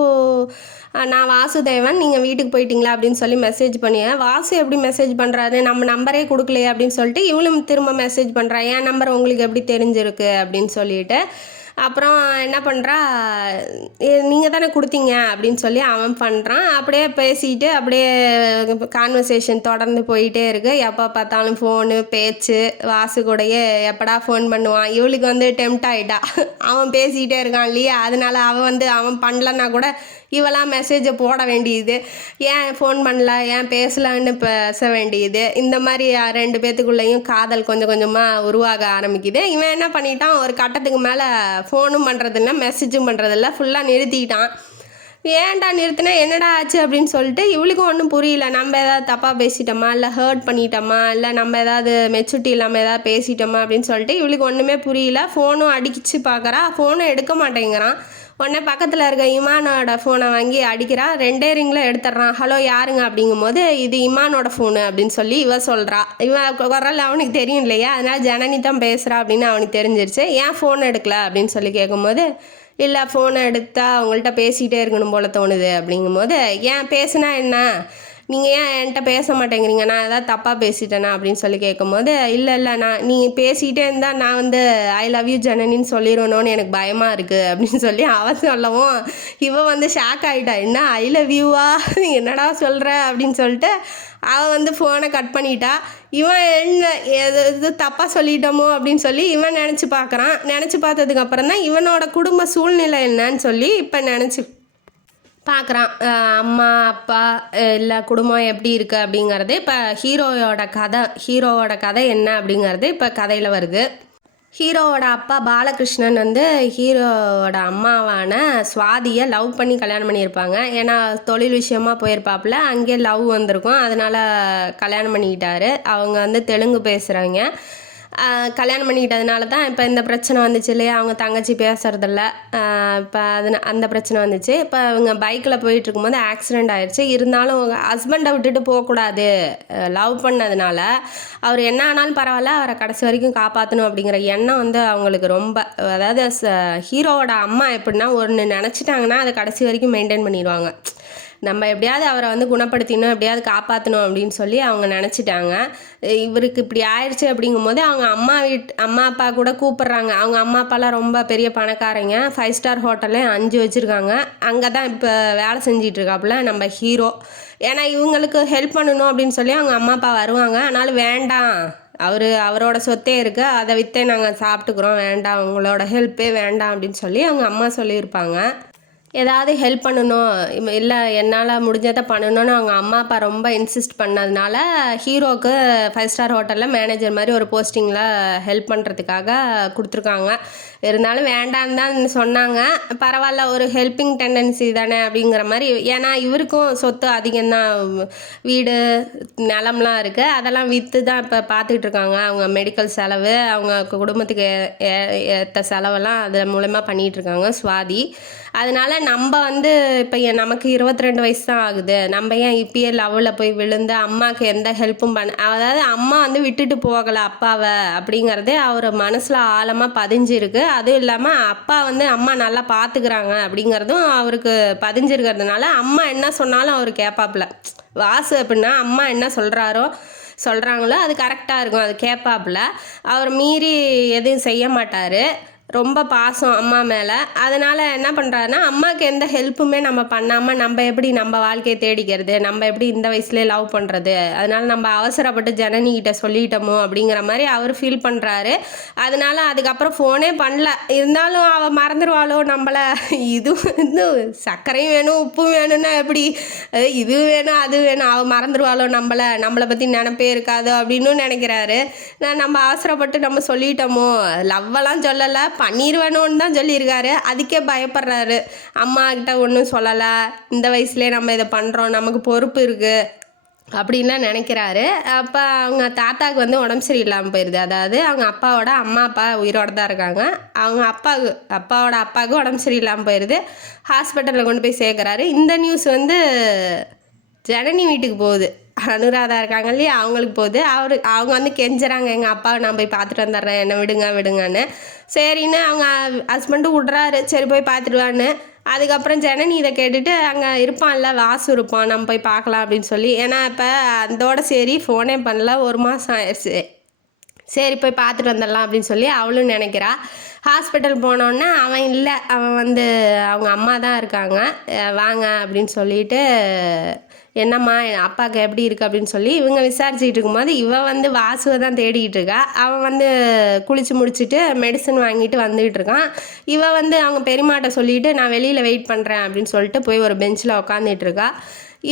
நான் வாசுதேவன், நீங்கள் வீட்டுக்கு போயிட்டீங்களா அப்படின்னு சொல்லி மெசேஜ் பண்ணியேன். வாசு எப்படி மெசேஜ் பண்ணுறாரு, நம்ம நம்பரே கொடுக்கலையே அப்படின்னு சொல்லிட்டு இவளும் திரும்ப மெசேஜ் பண்ணுறா, என் நம்பர் உங்களுக்கு எப்படி தெரிஞ்சிருக்கு அப்படின்னு சொல்லிட்டு. அப்புறம் என்ன பண்ணுறா, நீங்கள் தானே கொடுத்தீங்க அப்படின்னு சொல்லி அவன் பண்ணுறான். அப்படியே பேசிட்டு அப்படியே கான்வர்சேஷன் தொடர்ந்து போயிட்டே இருக்கு. எப்போ பார்த்தாலும் ஃபோனு பேச்சு, வாசு கூடயே எப்படா ஃபோன் பண்ணுவான். இவளுக்கு வந்து டெம்ட் ஆகிட்டா, அவன் பேசிக்கிட்டே இருக்கான் இல்லையா, அதனால அவன் பண்ணலன்னா கூட இவெல்லாம் மெசேஜை போட வேண்டியது, ஏன் ஃபோன் பண்ணல, ஏன் பேசலான்னு பேச வேண்டியது. இந்த மாதிரி 2 பேத்துக்குள்ளேயும் காதல் கொஞ்சம் கொஞ்சமாக உருவாக ஆரம்பிக்குது. இவன் என்ன பண்ணிட்டான், ஒரு கட்டத்துக்கு மேலே ஃபோனும் பண்ணுறதில்ல, மெசேஜும் பண்ணுறதில்ல, ஃபுல்லாக நிறுத்திட்டான். ஏன்டா நிறுத்தினா, என்னடா ஆச்சு அப்படின்னு சொல்லிட்டு இவளுக்கும் ஒன்றும் புரியல. நம்ம ஏதாவது தப்பாக பேசிட்டோமா, இல்லை ஹர்ட் பண்ணிட்டோமா, இல்லை நம்ம ஏதாவது மெச்சூரிட்டி இல்லாமல் ஏதாவது பேசிட்டோமா அப்படின்னு சொல்லிட்டு இவளுக்கு ஒன்றுமே புரியல. ஃபோனும் அடிச்சு பார்க்குறா, ஃபோனும் எடுக்க மாட்டேங்கிறான். உடனே பக்கத்தில் இருக்க இமானோட ஃபோனை வாங்கி அடிக்கிறா. 2 ரிங்கில் எடுத்துட்றான். ஹலோ யாருங்க அப்படிங்கும்போது, இது இமானோட ஃபோனு அப்படின்னு சொல்லி சொல்கிறா. குரல் அவனுக்கு தெரியும் இல்லையா, அதனால் ஜனனி தான் பேசுகிறா அப்படின்னு அவனுக்கு தெரிஞ்சிருச்சு. ஏன் ஃபோன் எடுக்கல அப்படின்னு சொல்லி கேட்கும்போது, இல்லை ஃபோனை எடுத்தால் அவங்கள்ட்ட பேசிகிட்டே இருக்கணும் போல் தோணுது அப்படிங்கும்போது, ஏன் பேசுனா என்ன, நீங்கள் ஏன் என்கிட்ட பேச மாட்டேங்கிறீங்க, நான் ஏதாவது தப்பாக பேசிட்டேனா அப்படின்னு சொல்லி கேட்கும்போது, இல்லை நீங்கள் பேசிகிட்டே இருந்தால் நான் வந்து ஐ லவ் யூ ஜனனின்னு சொல்லிடணும்னு எனக்கு பயமாக இருக்குது அப்படின்னு சொல்லி அவன் சொல்லவும், இவன் வந்து ஷாக் ஆகிட்டா. என்ன ஐ லவ் யூவா, என்னடா சொல்கிற அப்படின்னு சொல்லிட்டு அவன் வந்து ஃபோனை கட் பண்ணிட்டா. இவன் என்ன எது தப்பாக சொல்லிட்டோமோ அப்படின்னு சொல்லி இவன் நினச்சி பார்க்குறான். நினச்சி பார்த்ததுக்கப்புறம் தான் இவனோட குடும்ப சூழ்நிலை என்னன்னு சொல்லி இப்போ நினச்சி பார்க்குறான். அம்மா அப்பா இல்லை குடும்பம் எப்படி இருக்குது அப்படிங்கிறது இப்போ ஹீரோவோட கதை என்ன அப்படிங்கிறது இப்போ கதையில் வருது. ஹீரோவோட அப்பா பாலகிருஷ்ணன் வந்து ஹீரோவோட அம்மாவான சுவாதியை லவ் பண்ணி கல்யாணம் பண்ணியிருப்பாங்க. ஏன்னா தொழில் விஷயமாக போயிருப்பாப்புல, அங்கேயே லவ் வந்திருக்கும், அதனால் கல்யாணம் பண்ணிக்கிட்டாரு. அவங்க வந்து தெலுங்கு பேசுகிறவங்க. கல்யாணம் பண்ணிக்கிட்டதுனால தான் இப்போ இந்த பிரச்சனை வந்துச்சு இல்லையா, அவங்க தங்கச்சி பேசுகிறதில்ல. இப்போ அந்த பிரச்சனை வந்துச்சு. இப்போ அவங்க பைக்கில் போயிட்டுருக்கும்போது ஆக்சிடெண்ட் ஆயிடுச்சு. இருந்தாலும் ஹஸ்பண்டை விட்டுட்டு போகக்கூடாது, லவ் பண்ணதுனால அவர் என்ன ஆனாலும் பரவாயில்ல, அவரை கடைசி வரைக்கும் காப்பாற்றணும் அப்படிங்கிற எண்ணம் வந்து அவங்களுக்கு ரொம்ப, அதாவது ஹீரோவோட அம்மா எப்படின்னா ஒன்று நினச்சிட்டாங்கன்னா அதை கடைசி வரைக்கும் மெயின்டைன் பண்ணிடுவாங்க. நம்ம எப்படியாவது அவரை வந்து குணப்படுத்தினோம், எப்படியாவது காப்பாற்றணும் அப்படின்னு சொல்லி அவங்க நினச்சிட்டாங்க. இவருக்கு இப்படி ஆயிடுச்சு அப்படிங்கும்போது அவங்க அம்மா அப்பா கூட கூப்பிட்றாங்க. அவங்க அம்மா அப்பாலாம் ரொம்ப பெரிய பணக்காரங்க, 5 ஸ்டார் ஹோட்டல்லே 5 வச்சுருக்காங்க. அங்கே தான் இப்போ வேலை செஞ்சிட்ருக்காப்புல நம்ம ஹீரோ. ஏன்னா இவங்களுக்கு ஹெல்ப் பண்ணணும் அப்படின்னு சொல்லி அவங்க அம்மா அப்பா வருவாங்க. ஆனாலும் வேண்டாம், அவரோட சொத்தே இருக்குது, அதை விற்றே நாங்கள் சாப்பிட்டுக்குறோம், வேண்டாம் உங்களோட ஹெல்ப்பே வேண்டாம் அப்படின்னு சொல்லி அவங்க அம்மா சொல்லியிருப்பாங்க. ஏதாவது ஹெல்ப் பண்ணணும், இல்லை என்னால் முடிஞ்சதை பண்ணணும்னு அவங்க அம்மா அப்பா ரொம்ப இன்சிஸ்ட் பண்ணதுனால ஹீரோவுக்கு 5 ஸ்டார் ஹோட்டலில் மேனேஜர் மாதிரி ஒரு போஸ்டிங்கில் ஹெல்ப் பண்ணுறதுக்காக கொடுத்துருக்காங்க. இருந்தாலும் வேண்டான்னு தான் சொன்னாங்க. பரவாயில்ல, ஒரு ஹெல்பிங் டெண்டன்சி தானே அப்படிங்கிற மாதிரி. ஏன்னா இவருக்கும் சொத்து அதிகம்தான், வீடு நிலம்லாம் இருக்குது, அதெல்லாம் விற்று தான் இப்போ பார்த்துட்ருக்காங்க. அவங்க மெடிக்கல் செலவு, அவங்க குடும்பத்துக்கு ஏற்ற செலவெல்லாம் அது மூலமாக பண்ணிகிட்ருக்காங்க சுவாதி. அதனால் நம்ம வந்து இப்போ நமக்கு 22 வயசு தான் ஆகுது, நம்ம ஏன் இப்பயே லவ்வில் போய் விழுந்து அம்மாவுக்கு எந்த ஹெல்ப்பும் அதாவது அம்மா வந்து விட்டுட்டு போகலை அப்பாவை அப்படிங்கிறதே அவர் மனசில் ஆழமாக பதிஞ்சிருக்கு. அதுவும் இல்லாமல் அப்பா வந்து அம்மா நல்லா பார்த்துக்கிறாங்க அப்படிங்கிறதும் அவருக்கு பதிஞ்சிருக்கிறதுனால அம்மா என்ன சொன்னாலும் அவர் கேட்பாப்புல. வாசு அப்படின்னா அம்மா என்ன சொல்கிறாங்களோ அது கரெக்டாக இருக்கும், அது கேட்பாப்புல. அவர் மீறி எதுவும் செய்ய மாட்டார். ரொம்ப பாசம் அம்மா மேலே. அதனால் என்ன பண்ணுறாருன்னா, அம்மாவுக்கு எந்த ஹெல்ப்புமே நம்ம பண்ணாமல் நம்ம எப்படி நம்ம வாழ்க்கையை தேடிக்கிறது, நம்ம எப்படி இந்த வயசுலேயே லவ் பண்ணுறது, அதனால் நம்ம அவசரப்பட்டு ஜனனிகிட்ட சொல்லிட்டோமோ அப்படிங்கிற மாதிரி அவர் ஃபீல் பண்ணுறாரு. அதனால் அதுக்கப்புறம் ஃபோனே பண்ணல. இருந்தாலும் அவள் மறந்துடுவாளோ நம்மளை, இது வந்து சர்க்கரையும் வேணும் உப்பும் வேணும்னா எப்படி, இது வேணும் அது வேணும், அவள் மறந்துடுவாளோ நம்மளை பற்றி நினப்பே இருக்காதோ அப்படின்னு நினைக்கிறாரு. நம்ம அவசரப்பட்டு நம்ம சொல்லிட்டோமோ, லவ்வெல்லாம் சொல்லலை, பண்ணிடுவேணும்னு தான் சொல்லியிருக்காரு. அதுக்கே பயப்படுறாரு. அம்மா கிட்ட ஒன்றும் சொல்லலை, இந்த வயசுலேயே நம்ம இதை பண்ணுறோம், நமக்கு பொறுப்பு இருக்குது அப்படின்லாம் நினைக்கிறாரு. அப்போ அவங்க தாத்தாவுக்கு வந்து உடம்பு சரியில்லாமல் போயிடுது. அதாவது அவங்க அப்பாவோட அம்மா அப்பா உயிரோடு தான் இருக்காங்க. அவங்க அப்பாவோட அப்பாவுக்கு உடம்பு சரியில்லாமல் போயிடுது. ஹாஸ்பிட்டலில் கொண்டு போய் சேர்க்குறாரு. இந்த நியூஸ் வந்து ஜனனி வீட்டுக்கு போகுது. அனுராதா இருக்காங்க இல்லையா, அவங்களுக்கு போகுது. அவங்க வந்து கெஞ்சுறாங்க, எங்கள் அப்பாவை நான் போய் பார்த்துட்டு வந்துடுறேன், என்னை விடுங்கன்னு. சரின்னு அவங்க ஹஸ்பண்டு விட்றாரு, சரி போய் பார்த்துடுவான்னு. அதுக்கப்புறம் ஜனனி இதை கேட்டுட்டு, அங்கே இருப்பான்ல வாசு இருப்பான், நம்ம போய் பார்க்கலாம் அப்படின்னு சொல்லி. ஏன்னா இப்போ அதோட சரி ஃபோனே பண்ணல, 1 மாதம் ஆயிடுச்சு. சரி போய் பார்த்துட்டு வந்துடலாம் அப்படின்னு சொல்லி அவளும் நினைக்கிறா. ஹாஸ்பிட்டல் போனோடனே அவன் இல்லை, அவன் வந்து அவங்க அம்மா தான் இருக்காங்க, வாங்க அப்படின்னு சொல்லிட்டு, என்னம்மா அப்பாவுக்கு எப்படி இருக்குது அப்படின்னு சொல்லி இவங்க விசாரிச்சுட்டு இருக்கும்போது இவன் வந்து வாசுவை தான் தேடிக்கிட்டு இருக்கா. அவன் வந்து குளித்து முடிச்சுட்டு மெடிசன் வாங்கிட்டு வந்துகிட்டு இருக்கான். இவன் வந்து அவங்க பெரியமாட்ட சொல்லிவிட்டு நான் வெளியில் வெயிட் பண்ணுறேன் அப்படின்னு சொல்லிட்டு போய் ஒரு பெஞ்சில் உக்காந்துட்டு இருக்கா.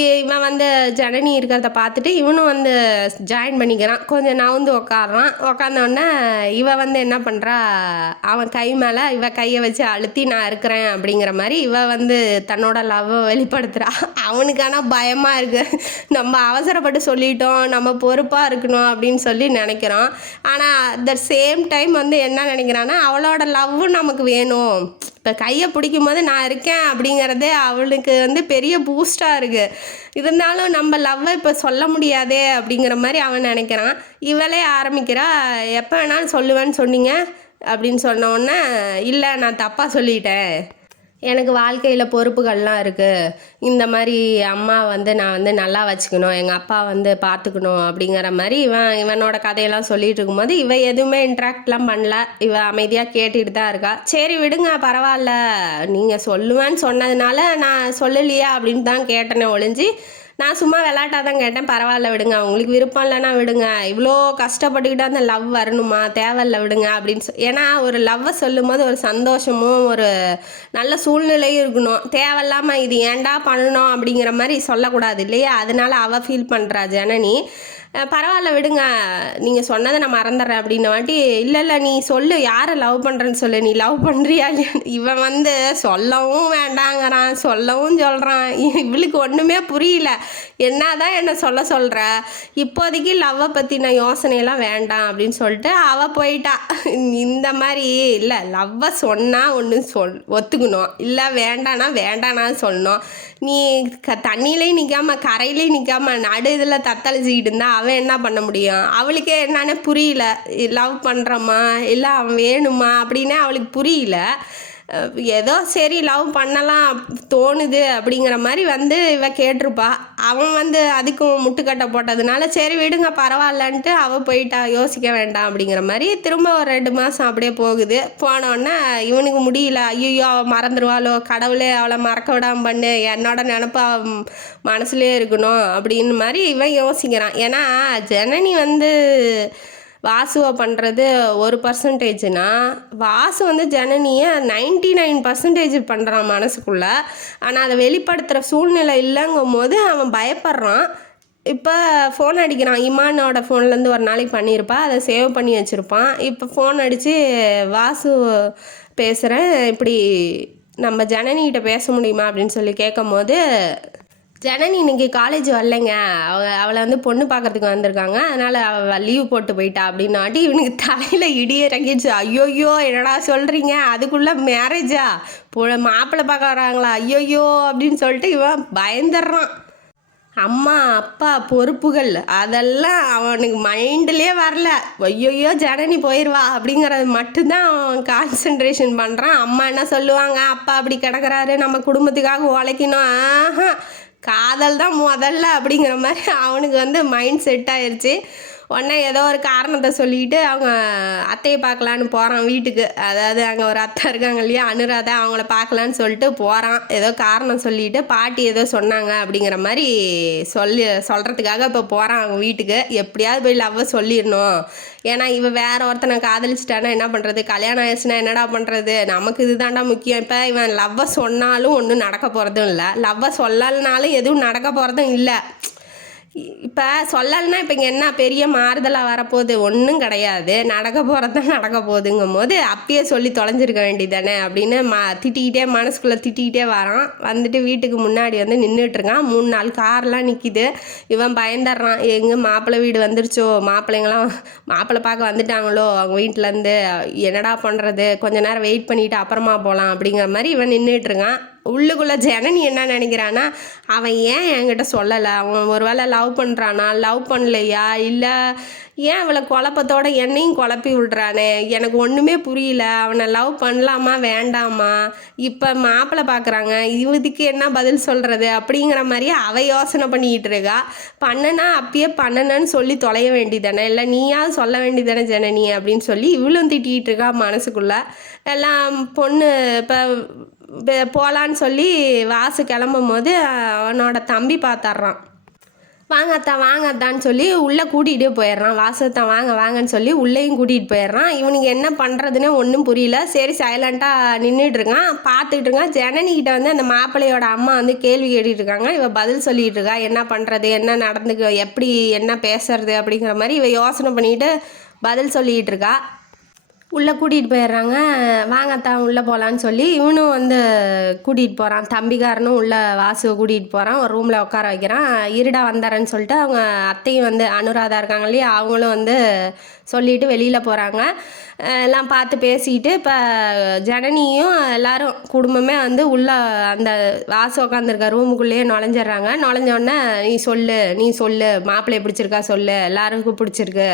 இவன் வந்து ஜனனி இருக்கிறத பார்த்துட்டு இவனும் வந்து ஜாயின் பண்ணிக்கிறான். கொஞ்சம் நவுந்து உக்காடுறான். உக்காந்தோடனே இவன் வந்து என்ன பண்ணுறா, அவன் கை மேலே இவ கையை வச்சு அழுத்தி நான் இருக்கிறேன் அப்படிங்கிற மாதிரி இவன் வந்து தன்னோட லவ்வை வெளிப்படுத்துகிறா. அவனுக்கு ஆனால் பயமாக இருக்குது. நம்ம அவசரப்பட்டு சொல்லிட்டோம், நம்ம பொறுப்பாக இருக்கணும் அப்படின்னு சொல்லி நினைக்கிறோம். ஆனால் அட் த சேம் டைம் வந்து என்ன நினைக்கிறான்னா, அவளோட லவ்வும் நமக்கு வேணும். இப்போ கையை பிடிக்கும் போது நான் இருக்கேன் அப்படிங்கிறதே அவளுக்கு வந்து பெரிய பூஸ்டாக இருக்குது. இருந்தாலும் நம்ம லவ்வை இப்போ சொல்ல முடியாதே அப்படிங்கிற மாதிரி அவன் நினைக்கிறான். இவளே ஆரம்பிக்கிறா, எப்போ வேணாலும் சொல்லுவேன்னு சொன்னீங்க அப்படின்னு சொன்னோடனே, இல்லை நான் தப்பாக சொல்லிட்டேன், எனக்கு வாழ்க்கையில் பொறுப்புகள்லாம் இருக்குது, இந்த மாதிரி அம்மா வந்து நான் வந்து நல்லா வச்சுக்கணும், எங்கள் அப்பா வந்து பார்த்துக்கணும் அப்படிங்கிற மாதிரி இவனோட கதையெல்லாம் சொல்லிகிட்டு இருக்கும்போது இவ எதுவுமே இன்ட்ராக்ட்லாம் பண்ணல. இவ அமைதியாக கேட்டுட்டு தான் இருக்கா. சரி விடுங்க பரவாயில்ல, நீங்கள் சொல்லுவேன்னு சொன்னதுனால நான் சொல்லலையா அப்படின்னு தான் கேட்டேனே ஒழிஞ்சு, நான் சும்மா விளாட்டாக தான் கேட்டேன், பரவாயில்ல விடுங்க, உங்களுக்கு விருப்பம் இல்லைன்னா விடுங்க, இவ்வளோ கஷ்டப்பட்டுக்கிட்டு அந்த லவ் வரணுமா, தேவையில்ல விடுங்க அப்படின்னு ஏன்னா ஒரு லவ்வை சொல்லும் போது ஒரு சந்தோஷமும் ஒரு நல்ல சூழ்நிலையும் இருக்கணும். தேவையில்லாமல் இது ஏன்டா பண்ணணும் அப்படிங்கிற மாதிரி சொல்லக்கூடாது இல்லையா. அதனால அவள் ஃபீல் பண்ணுறா ஜனனி. பரவாயில்ல விடுங்க, நீங்கள் சொன்னதை நான் மறந்துடுறேன் அப்படின்ன வாட்டி, இல்லை நீ சொல்லு, யாரை லவ் பண்ணுறேன்னு சொல்லு, நீ லவ் பண்ணுறியா இல்லையா. இவன் வந்து சொல்லவும் வேண்டாங்கிறான், சொல்லவும் சொல்கிறான். இவளுக்கு ஒன்றுமே புரியல. என்னதான் என்ன சொல்கிற, இப்போதைக்கு லவ்வை பற்றின யோசனையெல்லாம் வேண்டாம் அப்படின்னு சொல்லிட்டு அவள் போயிட்டா. இந்த மாதிரி இல்லை, லவ்வை சொன்னால் ஒன்று ஒத்துக்கணும், இல்லை வேண்டானா சொல்லணும். நீ தண்ணியிலையும் நிற்காம கரையிலையும் நிற்காம நடு இதில் தத்தளிச்சிக்கிட்டு இருந்தா அவன் என்ன பண்ண முடியும். அவளுக்கே என்னன்னு புரியல, லவ் பண்ணுறோமா இல்லை அவன் வேணுமா அப்படின்னு அவளுக்கு புரியல. ஏதோ சரி லவ் பண்ணலாம் தோணுது அப்படிங்கிற மாதிரி வந்து இவ கேட்டிருப்பா. அவன் வந்து அதுக்கும் முட்டுக்கட்டை போட்டதுனால சரி விடுங்க பரவாயில்லன்ட்டு அவள் போயிட்டா, யோசிக்க வேண்டாம் அப்படிங்கிற மாதிரி. திரும்ப ஒரு 2 மாதம் அப்படியே போகுது. போனோடனே இவனுக்கு முடியல, ஐயோ அவள் மறந்துடுவாளோ, கடவுளே அவளை மறக்க விடாமல் பண்ணு, என்னோட நினப்பு அவன் மனசுலேயே இருக்கணும் அப்படின்னு மாதிரி இவன் யோசிக்கிறான். ஏன்னா ஜனனி வந்து வாசுவை பண்ணுறது 1%னா வாசு வந்து ஜனனியை 99% பண்ணுறான் மனசுக்குள்ளே. ஆனால் அதை வெளிப்படுத்துகிற சூழ்நிலை இல்லைங்கும் போது அவன் பயப்படுறான். இப்போ ஃபோன் அடிக்கிறான். இமானோட ஃபோன்லேருந்து ஒரு நாளைக்கு பண்ணியிருப்பா, அதை சேவ் பண்ணி வச்சுருப்பான். இப்போ ஃபோன் அடித்து வாசு பேசுகிறேன், இப்படி நம்ம ஜனனிகிட்ட பேச முடியுமா அப்படின்னு சொல்லி கேட்கும் போது, ஜனனி இன்னைக்கு காலேஜ் வரலைங்க, அவளை வந்து பொண்ணு பார்க்கறதுக்கு வந்திருக்காங்க, அதனால் அவள் லீவ் போட்டு போயிட்டா அப்படின்னாட்டி இவனுக்கு தலையில் இடி இறங்கிடுச்சு. ஐயோயோ என்னடா சொல்கிறீங்க, அதுக்குள்ளே மேரேஜா, மாப்பிள்ளை பார்க்க வராங்களா, ஐயோயோ அப்படின்னு சொல்லிட்டு இவன் பயந்துடுறான். அம்மா அப்பா பொறுப்புகள் அதெல்லாம் அவனுக்கு மைண்ட்லேயே வரல. ஐயோயோ ஜனனி போயிடுவா அப்படிங்கிறது மட்டும்தான் அவன் கான்சன்ட்ரேஷன் பண்ணுறான். அம்மா என்ன சொல்லுவாங்க, அப்பா அப்படி கிடக்கிறாரு, நம்ம குடும்பத்துக்காக உழைக்கணும், காதல் தான் முதல்ல அப்படிங்கிற மாதிரி அவனுக்கு வந்து மைண்ட் செட் ஆயிடுச்சு. உடனே ஏதோ ஒரு காரணத்தை சொல்லிட்டு அவங்க அத்தையை பார்க்கலான்னு போகிறான் வீட்டுக்கு. அதாவது அங்கே ஒரு அத்தை இருக்காங்க இல்லையா, அனுராதா, அவங்கள பார்க்கலான்னு சொல்லிட்டு போகிறான். ஏதோ காரணம் சொல்லிட்டு பாட்டி ஏதோ சொன்னாங்க அப்படிங்கிற மாதிரி சொல்கிறதுக்காக இப்போ போகிறான் அவங்க வீட்டுக்கு. எப்படியாவது போய் லவ்வை சொல்லிடணும். ஏன்னா இவன் வேற ஒருத்தனை காதலிச்சிட்டானா என்ன பண்ணுறது, கல்யாணம் ஆயிடுச்சுன்னா என்னடா பண்ணுறது, நமக்கு இதுதான்டா முக்கியம். இப்போ இவன் லவ்வை சொன்னாலும் ஒன்றும் நடக்க போகிறதும் இல்லை, லவ்வை சொல்லலைனாலும் எதுவும் நடக்க போகிறதும் இல்லை. இப்போ சொல்லலைன்னா இப்போ இங்கே என்ன பெரிய மாறுதலாக வரப்போகுது, ஒன்றும் கிடையாது. நடக்க போகிறது தான் நடக்க போகுதுங்கும் போது அப்பயே சொல்லி தொலைஞ்சிருக்க வேண்டியதானே அப்படின்னு திட்டிக்கிட்டே மனசுக்குள்ளே திட்டிக்கிட்டே வரான். வந்துட்டு வீட்டுக்கு முன்னாடி வந்து நின்றுட்டுருக்கான். 3-4 கார்லாம் நிற்கிது. இவன் பயந்துடுறான், எங்கே மாப்பிள்ளை வீடு வந்துருச்சோ, மாப்பிள்ளை பார்க்க வந்துட்டாங்களோ அவங்க வீட்டிலேருந்து, என்னடா பண்ணுறது, கொஞ்ச நேரம் வெயிட் பண்ணிவிட்டு அப்புறமா போகலாம் அப்படிங்கிற மாதிரி இவன் நின்றுட்டுருக்கான். உள்ளுக்குள்ளே ஜனனி என்ன நினைக்கிறான்னா, அவன் ஏன் என்கிட்ட சொல்லலை, அவன் ஒரு வேளை லவ் பண்ணுறானா, லவ் பண்ணலையா, இல்லை ஏன் அவளை குழப்பத்தோட என்னையும் குழப்பி விட்றானே, எனக்கு ஒன்றுமே புரியல, அவனை லவ் பண்ணலாமா வேண்டாமா, இப்போ மாப்பிள்ளை பார்க்குறாங்க, இதுக்கு என்ன பதில் சொல்கிறது அப்படிங்கிற மாதிரி அவள் யோசனை பண்ணிக்கிட்டு இருக்கா. பண்ணனா அப்பயே பண்ணனன்னு சொல்லி தொலைய வேண்டியதானே, இல்லை நீயாவது சொல்ல வேண்டியதானே ஜனனி அப்படின்னு சொல்லி இவளும் திட்டிகிட்டு இருக்கா மனசுக்குள்ளே. எல்லாம் பொண்ணு இப்போ போகலான்னு சொல்லி வாசு கிளம்பும் போது அவனோட தம்பி பார்த்துட்றான். வாங்கத்தான் சொல்லி உள்ளே கூட்டிகிட்டே போயிடுறான். வாசத்தான் வாங்கன்னு சொல்லி உள்ளேயும் கூட்டிகிட்டு போயிடுறான். இவனுக்கு என்ன பண்ணுறதுன்னு ஒன்றும் புரியல. சரி சைலண்ட்டாக நின்றுட்டுருக்கான், பார்த்துக்கிட்டு இருக்கான். ஜனனிக்கிட்ட வந்து அந்த மாப்பிள்ளையோட அம்மா வந்து கேள்வி கேட்டுட்டு இருக்காங்க. இவ பதில் சொல்லிகிட்டு இருக்கா, என்ன பண்ணுறது, என்ன நடந்துக்க, எப்படி என்ன பேசுறது அப்படிங்கிற மாதிரி இவ யோசனை பண்ணிக்கிட்டு பதில் சொல்லிக்கிட்டு இருக்கா. உள்ளே கூட்டிகிட்டு போயிடுறாங்க. வாங்கத்தான் உள்ளே போகலான்னு சொல்லி இவனும் வந்து கூட்டிகிட்டு போகிறான். தம்பிக்காரனும் உள்ளே வாசுவை கூட்டிகிட்டு போகிறான். ஒரு ரூமில் உட்கார வைக்கிறான். இருடா வந்தாரன்னு சொல்லிட்டு அவங்க அத்தையும் வந்து அனுராதா இருக்காங்க இல்லையா, அவங்களும் வந்து சொல்லிவிட்டு வெளியில் போகிறாங்க. எல்லாம் பார்த்து பேசிக்கிட்டு இப்போ ஜனனியும் எல்லோரும் குடும்பமே வந்து உள்ளே அந்த வாசு உட்காந்துருக்க ரூமுக்குள்ளேயே நுழைஞ்சிட்றாங்க. நுழைஞ்சோடனே நீ சொல்லு மாப்பிள்ளையை பிடிச்சிருக்கா சொல்லு, எல்லாருக்கும் பிடிச்சிருக்கு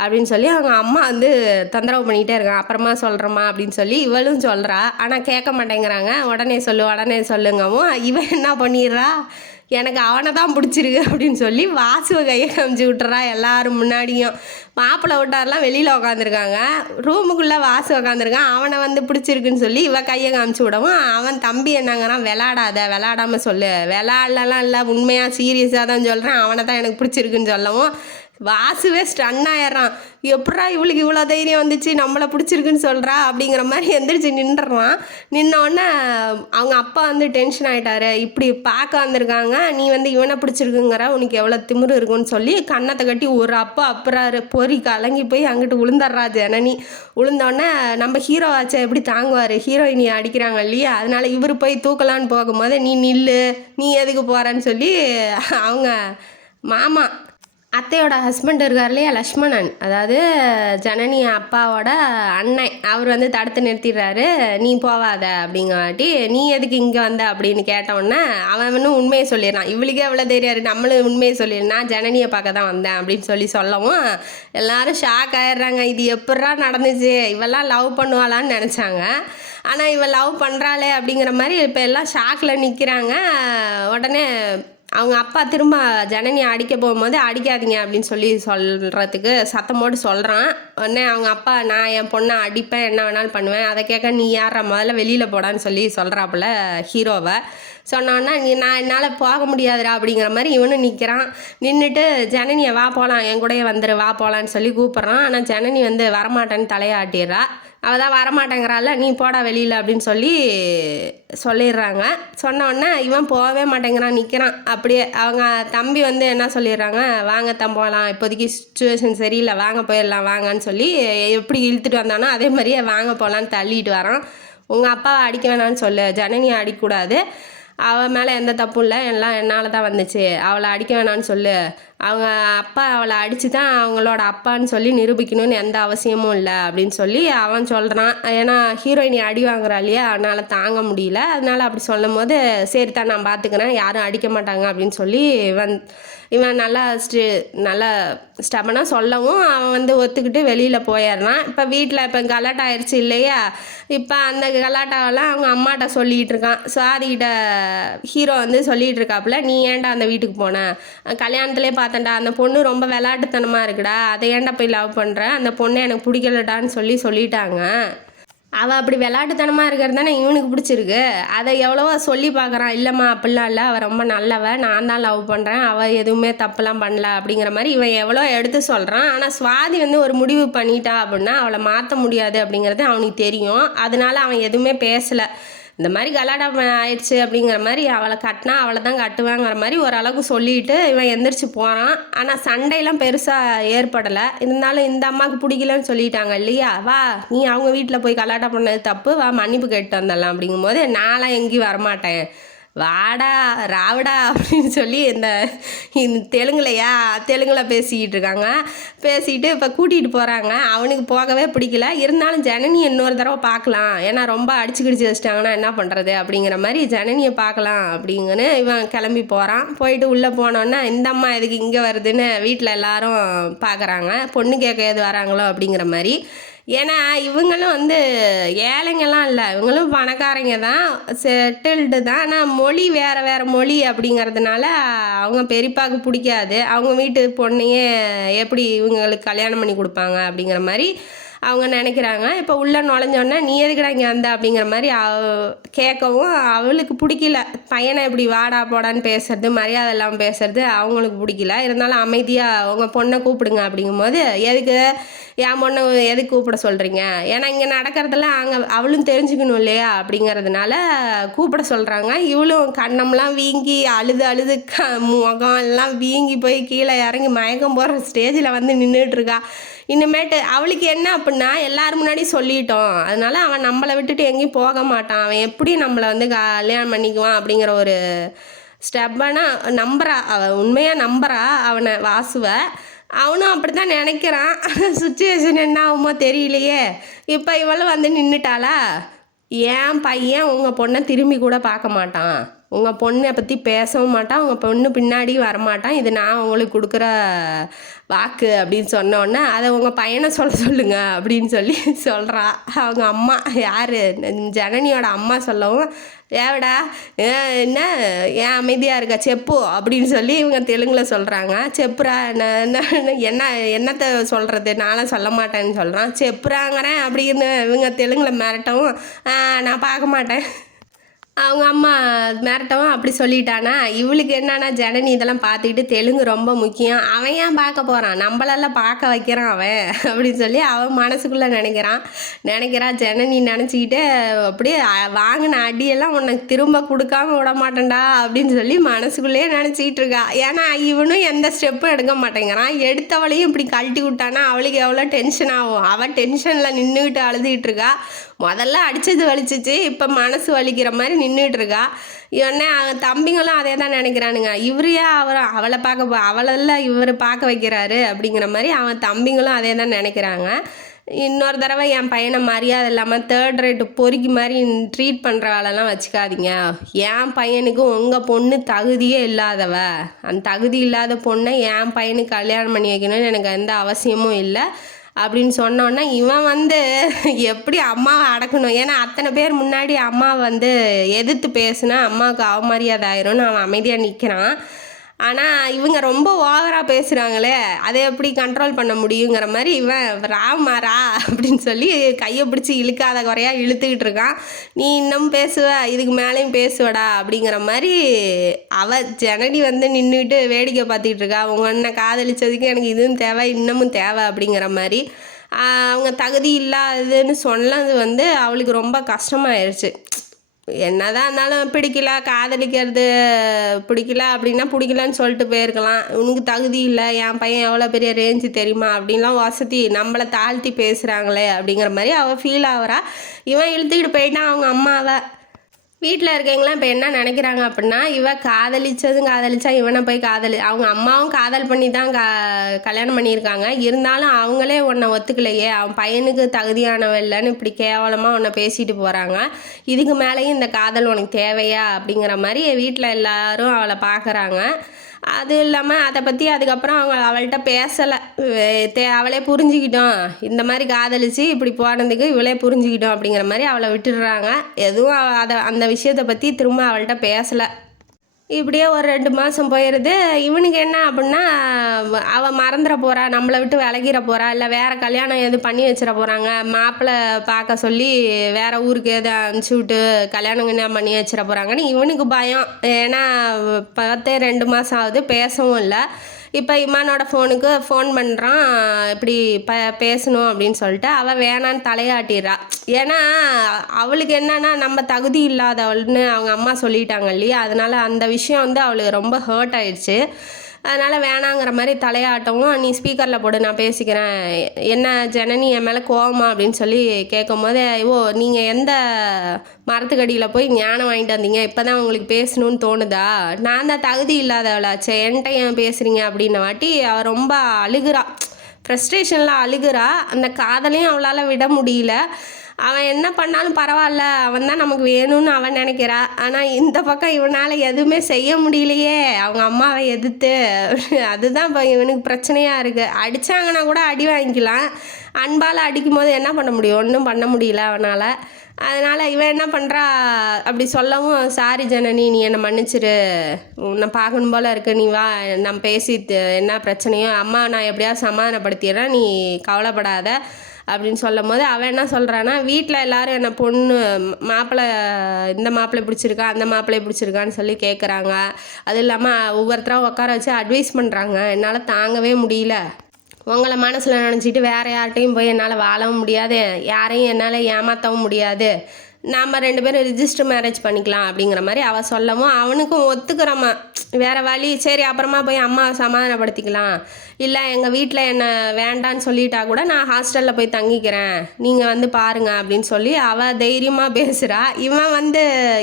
அப்படின்னு சொல்லி அவங்க அம்மா வந்து தொந்தரவு பண்ணிகிட்டே இருக்காங்க. அப்புறமா சொல்கிறேம்மா அப்படின்னு சொல்லி இவளும் சொல்கிறா. ஆனால் கேட்க மாட்டேங்கிறாங்க. உடனே சொல்லுங்கவும் இவன் என்ன பண்ணிடுறா, எனக்கு அவனை தான் பிடிச்சிருக்கு அப்படின்னு சொல்லி வாசுவை கையை காமிச்சு விட்டுறா எல்லாரும் முன்னாடியும். மாப்பிள்ளை விட்டாரெலாம் வெளியில் உட்காந்துருக்காங்க, ரூமுக்குள்ளே வாசு உட்காந்துருக்கான். அவனை வந்து பிடிச்சிருக்குன்னு சொல்லி இவ கையை காமிச்சு விடவும் அவன் தம்பி என்னங்கிறான், விளாடாமல் சொல்லு, விளாட்லாம் இல்லை, உண்மையாக சீரியஸாக தான் சொல்கிறேன், அவனை தான் எனக்கு பிடிச்சிருக்குன்னு சொல்லவும் வாசுவே ஸ்டன் ஆயிடுறான். எப்படா இவளுக்கு இவ்வளோ தைரியம் வந்துச்சு, நம்மளை பிடிச்சிருக்குன்னு சொல்கிறா அப்படிங்கிற மாதிரி எந்திரிச்சு நின்றுறான். நின்னோடனே அவங்க அப்பா வந்து டென்ஷன் ஆகிட்டாரு. இப்படி பார்க்க வந்திருக்காங்க, நீ வந்து இவனை பிடிச்சிருக்குங்கிற, உனக்கு எவ்வளோ திமிரு இருக்குன்னு சொல்லி கன்னத்தை கட்டி ஒரு அப்பா அப்புறாரு. பொறி கலங்கி போய் அங்கிட்டு விழுந்துடுறா ஜனனி. விழுந்தோடனே நம்ம ஹீரோவாச்சை எப்படி தாங்குவார், ஹீரோயினி அடிக்கிறாங்க இல்லையா, அதனால் இவர் போய் தூக்கலான்னு போகும்போது நீ நில்லு, நீ எதுக்கு போகிறன்னு சொல்லி அவங்க மாமா அத்தையோட ஹஸ்பண்ட் இருக்கார் இல்லையா லக்ஷ்மணன், அதாவது ஜனனி அப்பாவோட அண்ணன், அவர் வந்து தடுத்து நிறுத்திடுறாரு. நீ போவாத அப்படிங்காட்டி, நீ எதுக்கு இங்கே வந்த அப்படின்னு கேட்டவுடனே அவனும் உண்மையை சொல்லிடுறான். இவளுக்கே எவ்வளோ தெரியாது, நம்மளும் உண்மையை சொல்லிடுறேன், நான் ஜனனியை பார்க்க தான் வந்தேன் அப்படின்னு சொல்லவும் எல்லாரும் ஷாக் ஆயிடுறாங்க. இது எப்படா நடந்துச்சு, இவெல்லாம் லவ் பண்ணுவாளான்னு நினச்சாங்க. ஆனால் இவள் லவ் பண்ணுறாளே அப்படிங்கிற மாதிரி இப்போ எல்லாம் ஷாக்கில் நிற்கிறாங்க. உடனே அவங்க அப்பா திரும்ப ஜனனி அடிக்க போகும்போது அடிக்காதீங்க அப்படின்னு சொல்லி சொல்கிறதுக்கு சத்தம் போட்டு சொல்கிறான். உடனே அவங்க அப்பா, நான் என் பொண்ணை அடிப்பேன், என்ன வேணாலும் பண்ணுவேன், அதை கேட்க நீ யார முதல்ல வெளியில் போடான்னு சொல்லி சொல்கிறாப்புல ஹீரோவை. சொன்னோன்னா நான் என்னால் போக முடியாதுடா அப்படிங்கிற மாதிரி இவனும் நிற்கிறான். நின்றுட்டு ஜனனியை வா போகலாம், என் கூடயே வந்துரு, வா போகலான்னு சொல்லி கூப்பிட்றான். ஆனால் ஜனனி வந்து வரமாட்டேன்னு தலையாட்டிடுறா. அவள் தான் வரமாட்டேங்கிறாள், நீ போடா வெளியில் அப்படின்னு சொல்லிடுறாங்க. சொன்னோடனே இவன் போகவே மாட்டேங்கிறான், நிற்கிறான் அப்படியே. அவங்க தம்பி வந்து என்ன சொல்லிடுறாங்க, வாங்கத்தான் போகலாம், இப்போதைக்கு சுச்சுவேஷன் சரியில்லை, வாங்க போயிடலாம் வாங்கன்னு சொல்லி எப்படி இழுத்துட்டு வந்தானோ அதே மாதிரியே வாங்க போகலான்னு தள்ளிட்டு வரான். உங்கள் அப்பாவை அடிக்க வேணான்னு சொல்லு, ஜனனியை அடிக்கக்கூடாது, அவள் மேலே எந்த தப்பும் இல்லை, எல்லாம் என்னால் தான் வந்துச்சு, அவளை அடிக்க வேணான்னு சொல்லு, அவங்க அப்பா அவளை அடித்து தான் அவங்களோட அப்பான்னு சொல்லி நிரூபிக்கணும்னு எந்த அவசியமும் இல்லை அப்படின்னு சொல்லி அவன் சொல்கிறான். ஏன்னா ஹீரோயினி அடி வாங்குறா இல்லையா, அதனால் தாங்க முடியல, அதனால் அப்படி சொல்லும் போது சரி தான் நான் பார்த்துக்கிறேன், யாரும் அடிக்க மாட்டாங்க அப்படின்னு சொல்லி இவன் நல்லா ஸ்டபனாக சொல்லவும் அவன் வந்து ஒத்துக்கிட்டு வெளியில் போயிடுறான். இப்போ வீட்டில் இப்போ கலாட்டா ஆயிடுச்சு இல்லையா, இப்போ அந்த கலாட்டாவெல்லாம் அவங்க அம்மாட்ட சொல்லிகிட்டு இருக்கான். சாரிகிட்ட ஹீரோ வந்து சொல்லிகிட்டு இருக்காப்புல, நீ ஏன்டா அந்த வீட்டுக்கு போன, கல்யாணத்துலேயே பார்த்தேன்டா அந்த பொண்ணு ரொம்ப விளையாட்டுத்தனமாக இருக்குடா, அதை ஏன்டா போய் லவ் பண்ணுற, அந்த பொண்ணை எனக்கு பிடிக்கலடான்னு சொல்லிட்டாங்க. அவள் அப்படி விளையாட்டுத்தனமாக இருக்கிறது தானே இவனுக்கு பிடிச்சிருக்கு. அதை எவ்வளவோ சொல்லி பார்க்குறான், இல்லைம்மா அப்படிலாம் இல்லை, அவள் ரொம்ப நல்லவ, நான் தான் லவ் பண்ணுறேன், அவள் எதுவுமே தப்புலாம் பண்ணல அப்படிங்கிற மாதிரி இவன் எவ்வளோ எடுத்து சொல்கிறான். ஆனால் சுவாதி வந்து ஒரு முடிவு பண்ணிட்டா அப்படின்னா அவளை மாற்ற முடியாது அப்படிங்கிறது அவனுக்கு தெரியும். அதனால அவன் எதுவுமே பேசலை. இந்த மாதிரி கலாட்டா ஆயிடுச்சு அப்படிங்கிற மாதிரி அவளை கட்டினா அவளை தான் கட்டுவாங்கிற மாதிரி ஓரளவுக்கு சொல்லிட்டு இவன் எந்திரிச்சு போகிறான். ஆனால் சண்டையெல்லாம் பெருசாக ஏற்படலை. இருந்தாலும் இந்த அம்மாவுக்கு பிடிக்கலன்னு சொல்லிட்டாங்க இல்லையா, வா நீ அவங்க வீட்டில் போய் கலாட்டா பண்ணது தப்பு, வா மன்னிப்பு கேட்டு வந்துடலாம் அப்படிங்கும்போது நான்லாம் எங்கேயும் வரமாட்டேன், வாடா ராவடா அப்படின்னு சொல்லி இந்த தெலுங்குலையா தெலுங்கில் பேசிக்கிட்டு இருக்காங்க. பேசிக்கிட்டு இப்போ கூட்டிகிட்டு போகிறாங்க. அவனுக்கு போகவே பிடிக்கல. இருந்தாலும் ஜனனி இன்னொரு தடவை பார்க்கலாம், ஏன்னா ரொம்ப அடிச்சு கிடிச்சு வச்சிட்டாங்கன்னா என்ன பண்ணுறது அப்படிங்கிற மாதிரி ஜனனியை பார்க்கலாம் அப்படிங்கன்னு இவன் கிளம்பி போகிறான். போயிட்டு உள்ளே போனோன்னா இந்த அம்மா எதுக்கு இங்கே வருதுன்னு வீட்டில் எல்லாரும் பார்க்குறாங்க, பொண்ணு கேட்க எது வராங்களோ அப்படிங்கிற மாதிரி. ஏன்னா இவங்களும் வந்து ஏழைங்கெல்லாம் இல்லை, இவங்களும் பணக்காரங்க தான், செட்டில்டு தான். ஆனால் மொழி வேறு மொழி அப்படிங்கிறதுனால அவங்க பெரியப்பாவுக்கு பிடிக்காது. அவங்க வீட்டு பொண்ணையே எப்படி இவங்களுக்கு கல்யாணம் பண்ணி கொடுப்பாங்க அப்படிங்கிற மாதிரி அவங்க நினைக்கிறாங்க. இப்போ உள்ளே நுழைஞ்சோடனே நீ எதுக்குடா இங்கே வந்த அப்படிங்கிற மாதிரி கேட்கவும் அவளுக்கு பிடிக்கல. பையனை இப்படி வாடா போடான்னு பேசுறது, மரியாதை இல்லாமல் பேசுறது அவங்களுக்கு பிடிக்கல. இருந்தாலும் அமைதியாக உங்கள் பொண்ணை கூப்பிடுங்க அப்படிங்கும்போது, எதுக்கு என் பொண்ணை எதுக்கு கூப்பிட சொல்கிறீங்க, ஏன்னா இங்கே நடக்கிறதெல்லாம் அவளும் தெரிஞ்சுக்கணும் இல்லையா அப்படிங்கிறதுனால கூப்பிட சொல்கிறாங்க. இவளும் கண்ணம்லாம் வீங்கி அழுது முகம் எல்லாம் வீங்கி போய் கீழே இறங்கி மயக்கம் போகிற ஸ்டேஜில் வந்து நின்றுட்டுருக்கா. இனிமேட்டு அவளுக்கு என்ன அப்படின்னா எல்லாரும் முன்னாடி சொல்லிட்டோம், அதனால அவன் நம்மளை விட்டுட்டு எங்கேயும் போக மாட்டான், அவன் எப்படி நம்மளை வந்து கல்யாணம் பண்ணிக்குவான் அப்படிங்கிற ஒரு ஸ்டெப்பானா நம்புறா. அவன் உண்மையாக நம்புறா அவனை, வாசுவை. அவனும் அப்படி தான் நினைக்கிறான். சுச்சுவேஷன் என்ன ஆகுமோ தெரியலையே. இப்போ இவளும் வந்து நின்றுட்டாளா, என் பையன் உங்கள் பொண்ணை திரும்பி கூட பார்க்க மாட்டான், உங்கள் பொண்ணை பற்றி பேசவும் மாட்டான், உங்கள் பொண்ணு பின்னாடி வரமாட்டான், இது நான் உங்களுக்கு கொடுக்குற வாக்கு அப்படின்னு சொன்னோடனே அதை உங்கள் பையனை சொல்லுங்க அப்படின்னு சொல்லி சொல்கிறா. அவங்க அம்மா யார், ஜனனியோட அம்மா சொல்லவும், ஏவடா என்ன ஏன் அமைதியாக இருக்கா செப்பு அப்படின்னு சொல்லி இவங்க தெலுங்கில் சொல்கிறாங்க. செப்புரா என்னத்தை சொல்கிறது, நானும் சொல்ல மாட்டேன்னு சொல்கிறான். செப்புறாங்கிறேன் அப்படின்னு இவங்க தெலுங்கில் மிரட்டவும், நான் பார்க்க மாட்டேன் அவங்க அம்மா மிரட்டவும் அப்படி சொல்லிட்டானா. இவளுக்கு என்னன்னா ஜனனி இதெல்லாம் பார்த்துக்கிட்டு தெலுங்கு ரொம்ப முக்கியம், அவன் ஏன் பார்க்க போகிறான், நம்மளெல்லாம் பார்க்க வைக்கிறான் அவன் அப்படின்னு சொல்லி அவன் மனசுக்குள்ளே நினைக்கிறா. ஜனனி நினச்சிக்கிட்டு அப்படியே வாங்கின அடியெல்லாம் உனக்கு திரும்ப கொடுக்காம விட மாட்டேன்டா அப்படின்னு சொல்லி மனசுக்குள்ளேயே நினச்சிக்கிட்டு இருக்கா. ஏன்னா இவனும் எந்த ஸ்டெப்பும் எடுக்க மாட்டேங்கிறான். எடுத்தவளையும் இப்படி கழட்டி விட்டானா அவளுக்கு எவ்வளோ டென்ஷன் ஆகும். அவள் டென்ஷனில் நின்றுக்கிட்டு அழுதுகிட்டு இருக்கா. முதல்ல அடித்தது வலிச்சிச்சு, இப்போ மனசு வலிக்கிற மாதிரி நின்றுட்டு இருக்கா. இவனே அவன் தம்பிங்களும் அதே தான் நினைக்கிறானுங்க, இவரையே அவளை அவளெல்லாம் இவர் பார்க்க வைக்கிறாரு அப்படிங்கிற மாதிரி அவன் தம்பிங்களும் அதே தான் நினைக்கிறாங்க. இன்னொரு தடவை என் பையனை மரியாதை இல்லாமல் தேர்ட் ரேட்டு பொறுக்கி மாதிரி ட்ரீட் பண்ணுற வேலைலாம் வச்சுக்காதீங்க. என் பையனுக்கு உங்கள் பொண்ணு தகுதியே இல்லாதவ, அந்த தகுதி இல்லாத பொண்ணை என் பையனுக்கு கல்யாணம் பண்ணி வைக்கணும்னு எனக்கு எந்த அவசியமும் இல்லை அப்படின்னு சொன்னோன்னா இவன் வந்து எப்படி அம்மாவை அடக்கணும், ஏன்னா அத்தனை பேர் முன்னாடி அம்மாவை வந்து எதிர்த்து பேசுனா அம்மாவுக்கு அவமரியாதை ஆயிரும்னு அவன் அமைதியாக நிற்கிறான். ஆனால் இவங்க ரொம்ப ஓவராக பேசுகிறாங்களே, அதை எப்படி கண்ட்ரோல் பண்ண முடியுங்கிற மாதிரி இவன் ராமாரா அப்படின்னு சொல்லி கையை பிடிச்சி இழுக்காத குறையாக இழுத்துக்கிட்டு இருக்கான். நீ இன்னும் பேசுவ, இதுக்கு மேலேயும் பேசுவடா அப்படிங்கிற மாதிரி ஜனனி வந்து நின்றுட்டு வேடிக்கை பார்த்துக்கிட்டு இருக்கா. அவங்க என்ன காதலிச்சதுக்கு எனக்கு இதுவும் தேவை இன்னமும் தேவை அப்படிங்கிற மாதிரி அவங்க தகுதி இல்லாததுன்னு சொன்னது வந்து அவளுக்கு ரொம்ப கஷ்டமாயிருச்சு. என்னதான் இருந்தாலும் பிடிக்கல, காதலிக்கிறது பிடிக்கல அப்படின்னா பிடிக்கலன்னு சொல்லிட்டு போயிருக்கலாம். உனக்கு தகுதி இல்லை, என் பையன் எவ்வளோ பெரிய ரேஞ்சு தெரியுமா அப்படின்லாம் வசதி நம்மளை தாழ்த்தி பேசுகிறாங்களே அப்படிங்கிற மாதிரி அவள் ஃபீல் ஆகிறா. இவன் இழுத்துக்கிட்டு போயிட்டான் அவங்க அம்மாவை. வீட்டில் இருக்கவங்களாம் இப்போ என்ன நினைக்கிறாங்க அப்படின்னா, காதலிச்சா இவனை போய் அவங்க அம்மாவும் காதல் பண்ணி தான் கல்யாணம் பண்ணியிருக்காங்க. இருந்தாலும் அவங்களே உன்னை ஒத்துக்கலையே, அவன் பையனுக்கு தகுதியானவ இல்லைன்னு இப்படி கேவலமாக உன்னை பேசிட்டு போகிறாங்க. இதுக்கு மேலேயும் இந்த காதல் உனக்கு தேவையா அப்படிங்கிற மாதிரி வீட்டில் எல்லாரும் அவளை பார்க்குறாங்க. அது இல்லாமல் அதை பற்றி அதுக்கப்புறம் அவள்கிட்ட பேசலை. அவளே புரிஞ்சுக்கிட்டோம், இந்த மாதிரி காதலிச்சு இப்படி போனதுக்கு இவளே புரிஞ்சுக்கிட்டோம் அப்படிங்கிற மாதிரி அவளை விட்டுடுறாங்க. எதுவும் அந்த விஷயத்தை பற்றி திரும்ப அவள்கிட்ட பேசலை. இப்படியே ஒரு 2 மாதம் போயிடுது. இவனுக்கு என்ன அப்படின்னா, அவள் மறந்துட போகிறா, நம்மளை விட்டு விலகிற போகிறா, இல்லை வேறு கல்யாணம் எதுவும் பண்ணி வச்சிட போகிறாங்க, மாப்பிள்ளை பார்க்க சொல்லி வேறு ஊருக்கு எதை அனுப்பிச்சி விட்டு கல்யாணம் என்ன பண்ணி வச்சிட போகிறாங்கன்னு இவனுக்கு பயம். ஏன்னா பார்த்தே 2 மாதம் ஆகுது, பேசவும் இல்லை. இப்போ இமானோட ஃபோனுக்கு ஃபோன் பண்ணுறான், இப்படி பேசணும் அப்படின்னு சொல்லிட்டு. அவள் வேணான்னு தலையாட்டிடுறா. ஏன்னா அவளுக்கு என்னன்னா, நம்ம தகுதி இல்லாதவள்னு அவங்க அம்மா சொல்லிட்டாங்க இல்லையா, அதனால் அந்த விஷயம் வந்து அவளுக்கு ரொம்ப ஹர்ட் ஆயிடுச்சு. அதனால் வேணாங்கிற மாதிரி தலையாட்டவும், நீ ஸ்பீக்கரில் போடு நான் பேசிக்கிறேன், என்ன ஜனனி என் மேலே கோவமா அப்படின்னு சொல்லி கேட்கும் போது, நீங்கள் எந்த மரத்துக்கடியில் போய் ஞானம் வாங்கிட்டு வந்தீங்க, இப்போ தான் உங்களுக்கு பேசணும்னு தோணுதா, நான் தான் தகுதி இல்லாதவளாச்சே, என்கிட்ட ஏன் பேசுகிறீங்க அப்படின்ன வாட்டி அவள் ரொம்ப அழுகிறா, ஃப்ரஸ்ட்ரேஷனில் அழுகிறா. அந்த காதலையும் அவளால் விட முடியல. அவன் என்ன பண்ணாலும் பரவாயில்ல, அவன் தான் நமக்கு வேணும்னு அவன் நினைக்கிறா. ஆனால் இந்த பக்கம் இவனால் எதுவுமே செய்ய முடியலையே, அவங்க அம்மாவை எதிர்த்து. அதுதான் இப்போ இவனுக்கு பிரச்சனையாக இருக்குது. அடித்தாங்கன்னா கூட அடி வாங்கிக்கலாம், அன்பால் அடிக்கும் போது என்ன பண்ண முடியும், ஒன்றும் பண்ண முடியல அவனால். அதனால் இவன் என்ன பண்ணுறா, அப்படி சொல்லவும், சாரி ஜனனி, நீ என்னை மன்னிச்சிரு, உன்னை பார்க்கணும் போல் இருக்கு, நீ வா, நம்ம பேசி என்ன பிரச்சனையோ அம்மா நான் எப்படியாவது சமாதானப்படுத்திடுறேன், நீ கவலைப்படாத அப்படின்னு சொல்லும் போது அவன் என்ன சொல்கிறான்னா, வீட்டில் எல்லோரும் என்னை பொண்ணு மாப்பிள்ளை, இந்த மாப்பிள்ளை பிடிச்சிருக்கா, அந்த மாப்பிள்ளை பிடிச்சிருக்கான்னு சொல்லி கேட்குறாங்க. அது இல்லாமல் ஒவ்வொருத்தராக உட்கார வச்சு அட்வைஸ் பண்ணுறாங்க. என்னால் தாங்கவே முடியல, உங்களை மனசில் நினச்சிட்டு வேறு யார்கிட்டையும் போய் என்னால் வாழவும் முடியாது, யாரையும் என்னால் ஏமாற்றவும் முடியாது, நாம் 2 பேரும் ரிஜிஸ்டர் மேரேஜ் பண்ணிக்கலாம் அப்படிங்கிற மாதிரி அவள் சொல்லவும் அவனுக்கும் ஒத்துக்கிறோமா, வேறு வழி, சரி அப்புறமா போய் அம்மாவை சமாதானப்படுத்திக்கலாம், இல்லை எங்கள் வீட்டில் என்னை வேண்டான்னு சொல்லிட்டா கூட நான் ஹாஸ்டலில் போய் தங்கிக்கிறேன், நீங்கள் வந்து பாருங்கள் அப்படின்னு சொல்லி அவள் தைரியமாக பேசுகிறா.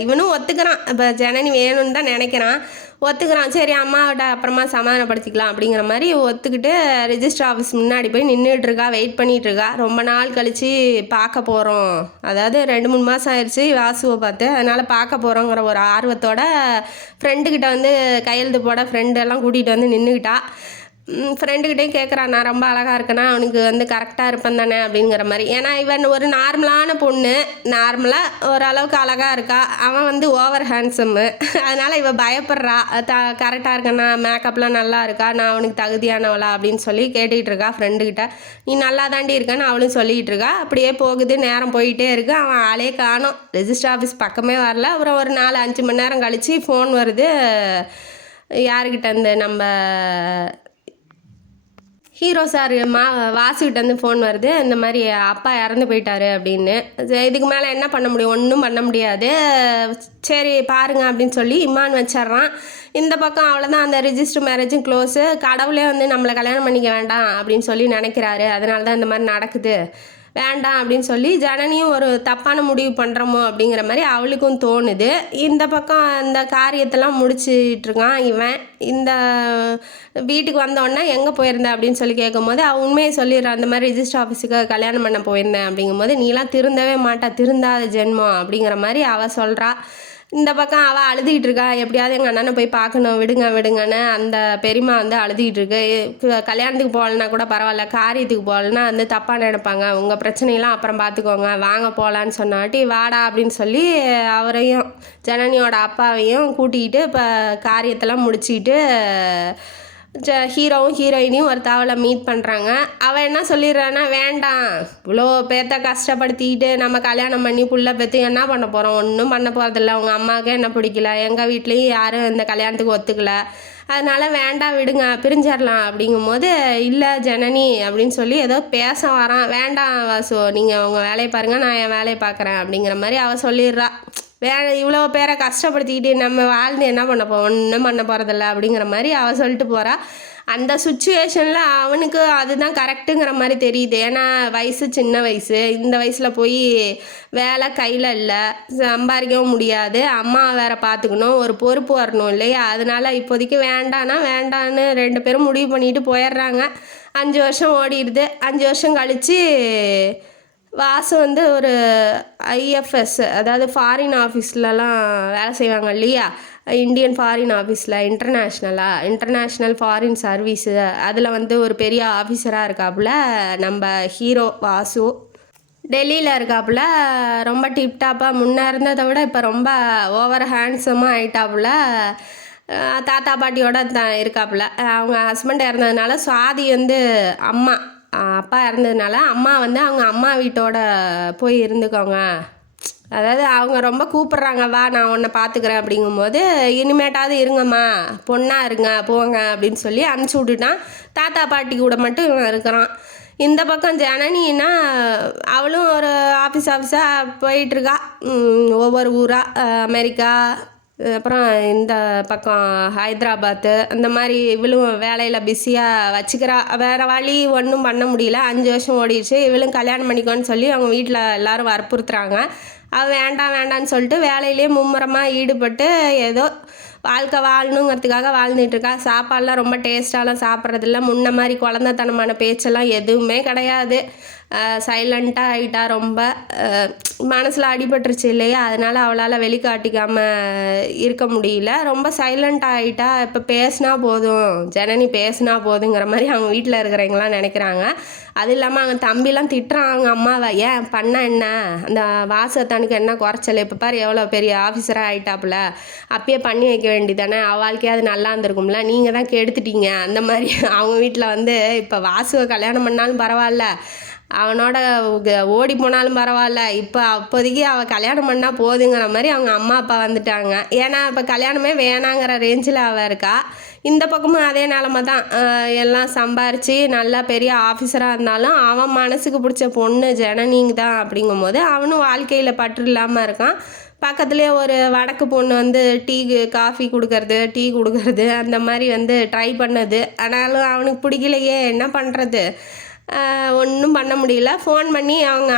இவனும் ஒத்துக்கிறான், இப்போ ஜனனி வேணும்னு தான் நினைக்கிறான், ஒத்துக்கிறான். சரி அம்மாவிட்ட அப்புறமா சமாதானப்படுத்திக்கலாம் அப்படிங்கிற மாதிரி ஒத்துக்கிட்டு ரிஜிஸ்டர் ஆஃபீஸ் முன்னாடி போய் நின்றுட்டுருக்கா, வெயிட் பண்ணிகிட்ருக்கா. ரொம்ப நாள் கழித்து பார்க்க போகிறோம், அதாவது 2-3 மாதம் ஆயிடுச்சு வாசுவை பார்த்து, அதனால் பார்க்க போகிறோங்கிற ஒரு ஆர்வத்தோட ஃப்ரெண்டுக்கிட்ட வந்து கையெழுத்து போட ஃப்ரெண்டெல்லாம் கூட்டிகிட்டு வந்து நின்றுக்கிட்டா. ஃப்ரெண்டுக்கிட்டே கேட்குறான், நான் ரொம்ப அழகாக இருக்கேன்னா அவனுக்கு வந்து கரெக்டாக இருப்பேன் தானே அப்படிங்கிற மாதிரி. ஏன்னா இவன் ஒரு நார்மலான பொண்ணு, நார்மலாக ஓரளவுக்கு அழகாக இருக்கா, அவன் வந்து ஓவர் ஹேண்ட்ஸம்மு. அதனால் இவன் பயப்படுறா, கரெக்டாக இருக்கேன்னா, மேக்கப்லாம் நல்லா இருக்கா, நான் அவனுக்கு தகுதியானவளா அப்படின்னு சொல்லி கேட்டுக்கிட்டு இருக்கா ஃப்ரெண்டுக்கிட்ட. நீ நல்லா தாண்டி இருக்கேன்னு அவளும் சொல்லிக்கிட்டு இருக்கா. அப்படியே போகுது, நேரம் போயிட்டே இருக்கு, அவன் ஆளே காணோம், ரெஜிஸ்டர் ஆஃபீஸ் பக்கமே வரல. அப்புறம் ஒரு 4-5 மணி நேரம் கழித்து ஃபோன் வருது. யாருக்கிட்ட இருந்து, நம்ம ஹீரோ சார் வாசுக்கிட்ட வந்து ஃபோன் வருது, இந்த மாதிரி அப்பா இறந்து போயிட்டாரு அப்படின்னு. இதுக்கு மேலே என்ன பண்ண முடியும், ஒன்றும் பண்ண முடியாது, சரி பாருங்க அப்படின்னு சொல்லி இமான் வச்சிட்றான். இந்த பக்கம் அவ்வளோதான், அந்த ரிஜிஸ்டர் மேரேஜும் க்ளோஸு. கடவுளே வந்து நம்மளை கல்யாணம் பண்ணிக்க வேண்டாம் அப்படின்னு சொல்லி நினைக்கிறாரு, அதனால தான் இந்த மாதிரி நடக்குது, வேண்டாம் அப்படின்னு சொல்லி ஜனனியும் ஒரு தப்பான முடிவு பண்ணுறோமோ அப்படிங்கிற மாதிரி அவளுக்கும் தோணுது. இந்த பக்கம் இந்த காரியத்தெல்லாம் முடிச்சிட்ருக்கான் இவன். இந்த வீட்டுக்கு வந்தோடனே எங்கே போயிருந்தேன் அப்படின்னு சொல்லி கேட்கும்போது அவன் உண்மையை சொல்லிடுறான், அந்த மாதிரி ரிஜிஸ்டர் ஆஃபீஸுக்கு கல்யாணம் பண்ண போயிருந்தேன் அப்படிங்கும்போது, நீலாம் திருந்தவே மாட்டா, திருந்தாத ஜென்மம் அப்படிங்கிற மாதிரி அவள் சொல்கிறா. இந்த பக்கம் அவள் அழுதுகிட்டு இருக்கா, எப்படியாவது எங்கள் அண்ணனை போய் பார்க்கணும், விடுங்கன்னு. அந்த பெரியம்மா வந்து அழுதுகிட்டு இருக்கு. கல்யாணத்துக்கு போகலன்னா கூட பரவாயில்ல, காரியத்துக்கு போகலன்னா வந்து தப்பாக நினைப்பாங்க, உங்கள் பிரச்சனையெல்லாம் அப்புறம் பார்த்துக்கோங்க, வாங்க போகலான்னு சொன்னாட்டி வாடா அப்படின்னு சொல்லி அவரையும் ஜனனியோட அப்பாவையும் கூட்டிகிட்டு இப்போ காரியத்தெல்லாம் முடிச்சுக்கிட்டு ஹீரோவும் ஹீரோயினையும் ஒரு தவளை மீட் பண்ணுறாங்க. அவன் என்ன சொல்லிடுறான்னா, வேண்டாம், இவ்வளோ பேர்த்த கஷ்டப்படுத்திக்கிட்டு நம்ம கல்யாணம் பண்ணி புள்ள பெற்று என்ன பண்ண போகிறோம், ஒன்றும் பண்ண போகிறதில்ல, உங்கள் அம்மாவுக்கு என்ன பிடிக்கல, எங்கள் வீட்லேயும் யாரும் இந்த கல்யாணத்துக்கு ஒத்துக்கல, அதனால் வேண்டாம் விடுங்க பிரிஞ்சிடலாம் அப்படிங்கும்போது, இல்லை ஜனனி அப்படின்னு சொல்லி ஏதோ பேச வரான். வேண்டாம் வாசு, நீங்கள் உங்கள் வேலையை பாருங்கள், நான் என் வேலையை பார்க்குறேன் அப்படிங்கிற மாதிரி அவள் சொல்லிடுறா. இவ்வளோ பேரை கஷ்டப்படுத்திக்கிட்டு நம்ம வாழ்ந்து என்ன பண்ண போகிறோம், ஒன்றும் பண்ண போகிறதில்ல அப்படிங்கிற மாதிரி அவள் சொல்லிட்டு போகிறா. அந்த சுச்சுவேஷனில் அவனுக்கு அதுதான் கரெக்டுங்கிற மாதிரி தெரியுது. ஏன்னா வயசு சின்ன வயசு, இந்த வயசில் போய் வேலை கையில் இல்லை, சம்பாதிக்கவும் முடியாது, அம்மா வேறு பார்த்துக்கணும், ஒரு பொறுப்பு வரணும் இல்லையா, அதனால் இப்போதைக்கு வேண்டான்னு 2 பேரும் முடிவு பண்ணிட்டு போயிடுறாங்க. 5 வருஷம் ஓடிடுது. 5 வருஷம் கழித்து வாசு வந்து ஒரு ஐஎஃப்எஸ், அதாவது ஃபாரின் ஆஃபீஸ்லலாம் வேலை செய்வாங்க இல்லையா, இந்தியன் ஃபாரின் ஆஃபீஸில் இன்டர்நேஷ்னல் ஃபாரின் சர்வீஸு அதில் வந்து ஒரு பெரிய ஆஃபீஸராக இருக்காப்புல நம்ம ஹீரோ வாசு. டெல்லியில் இருக்காப்புல. ரொம்ப டிப்டாப்பாக முன்னே இருந்ததை விட இப்போ ரொம்ப ஓவர் ஹேண்ட்ஸமாக ஆயிட்டாப்புல. தாத்தா பாட்டியோட இருக்காப்புல. அவங்க ஹஸ்பண்ட் இறந்ததுனால சுவாதி வந்து அப்பா இறந்ததுனால அம்மா வந்து அவங்க அம்மா வீட்டோட போய் இருந்துக்கோங்க, அதாவது அவங்க ரொம்ப கூப்பிட்றாங்க, வா நான் உன்னை பார்த்துக்கிறேன் அப்படிங்கும்போது, இனிமேட்டாவது இருங்கம்மா, பொண்ணாக இருங்க போங்க அப்படின்னு சொல்லி அனுப்பிச்சி விட்டுட்டான். தாத்தா பாட்டி கூட மட்டும் இவன் இருக்கிறான். இந்த பக்கம் ஜனனின்னா அவளும் ஒரு ஆஃபீஸாக போயிட்டுருக்கா. ஒவ்வொரு ஊராக அமெரிக்கா, அப்புறம் இந்த பக்கம் ஹைதராபாத்து, அந்த மாதிரி இவளும் வேலையில் பிஸியாக வச்சுக்கிறா. வேறு வழி ஒன்றும் பண்ண முடியல. 5 வருஷம் ஓடிடுச்சு. இவளும் கல்யாணம் பண்ணிக்கோன்னு சொல்லி அவங்க வீட்டில் எல்லோரும் வற்புறுத்துறாங்க. அவள் வேண்டான்னு சொல்லிட்டு வேலையிலே மும்முரமாக ஈடுபட்டு ஏதோ வாழ்க்கை வாழணுங்கிறதுக்காக வாழ்ந்துட்டுருக்கா. சாப்பாடெலாம் ரொம்ப டேஸ்ட்டாலாம் சாப்பிட்றதில்ல. முன்ன மாதிரி குழந்தைத்தனமான பேச்செல்லாம் எதுவுமே கிடையாது. சைலண்ட்டாக ஆகிட்டா. ரொம்ப மனசில் அடிபட்டுருச்சு இல்லையா, அதனால் அவளால் வெளிக்காட்டிக்காமல் இருக்க முடியல. ரொம்ப சைலண்ட்டாக ஆகிட்டா. இப்போ பேசினா போதும், ஜனனி பேசினா போதுங்கிற மாதிரி அவங்க வீட்டில் இருக்கிறவங்களாம் நினைக்கிறாங்க. அது இல்லாமல் அவங்க தம்பிலாம் திட்டுறான் அவங்க அம்மாவை, ஏன் பண்ண என்ன, அந்த வாசத்தானுக்கு என்ன குறைச்சல், இப்போ பாரு எவ்வளோ பெரிய ஆஃபீஸராக ஆகிட்டாப்புல, அப்பயே பண்ணி வைக்க வேண்டியதானே, வாழ்க்கையே அது நல்லா இருந்திருக்கும்ல, நீங்கள் தான் கெடுத்துட்டீங்க. அந்த மாதிரி அவங்க வீட்டில் வந்து இப்போ வாசுவை கல்யாணம் பண்ணாலும் பரவாயில்ல, அவனோட ஓடி போனாலும் பரவாயில்ல, இப்போ அப்போதைக்கு அவள் கல்யாணம் பண்ணால் போதுங்கிற மாதிரி அவங்க அம்மா அப்பா வந்துட்டாங்க. ஏன்னா இப்போ கல்யாணமே வேணாங்கிற ரேஞ்சில் அவள் இருக்கா. இந்த பக்கமும் அதே நிலமை தான். எல்லாம் சம்பாரித்து நல்லா பெரிய ஆஃபீஸராக இருந்தாலும் அவன் மனசுக்கு பிடிச்ச பொண்ணு ஜனனிங்க தான். அப்படிங்கும்போது அவனும் வாழ்க்கையில் பற்று இல்லாமல் இருக்கான். பக்கத்துலேயே ஒரு வடக்கு பொண்ணு வந்து காஃபி கொடுக்கறது, டீ கொடுக்கறது, அந்த மாதிரி வந்து ட்ரை பண்ணது. ஆனாலும் அவனுக்கு பிடிக்கலையே, என்ன பண்ணுறது, ஒன்றும் பண்ண முடியல. ஃபோன் பண்ணி அவங்க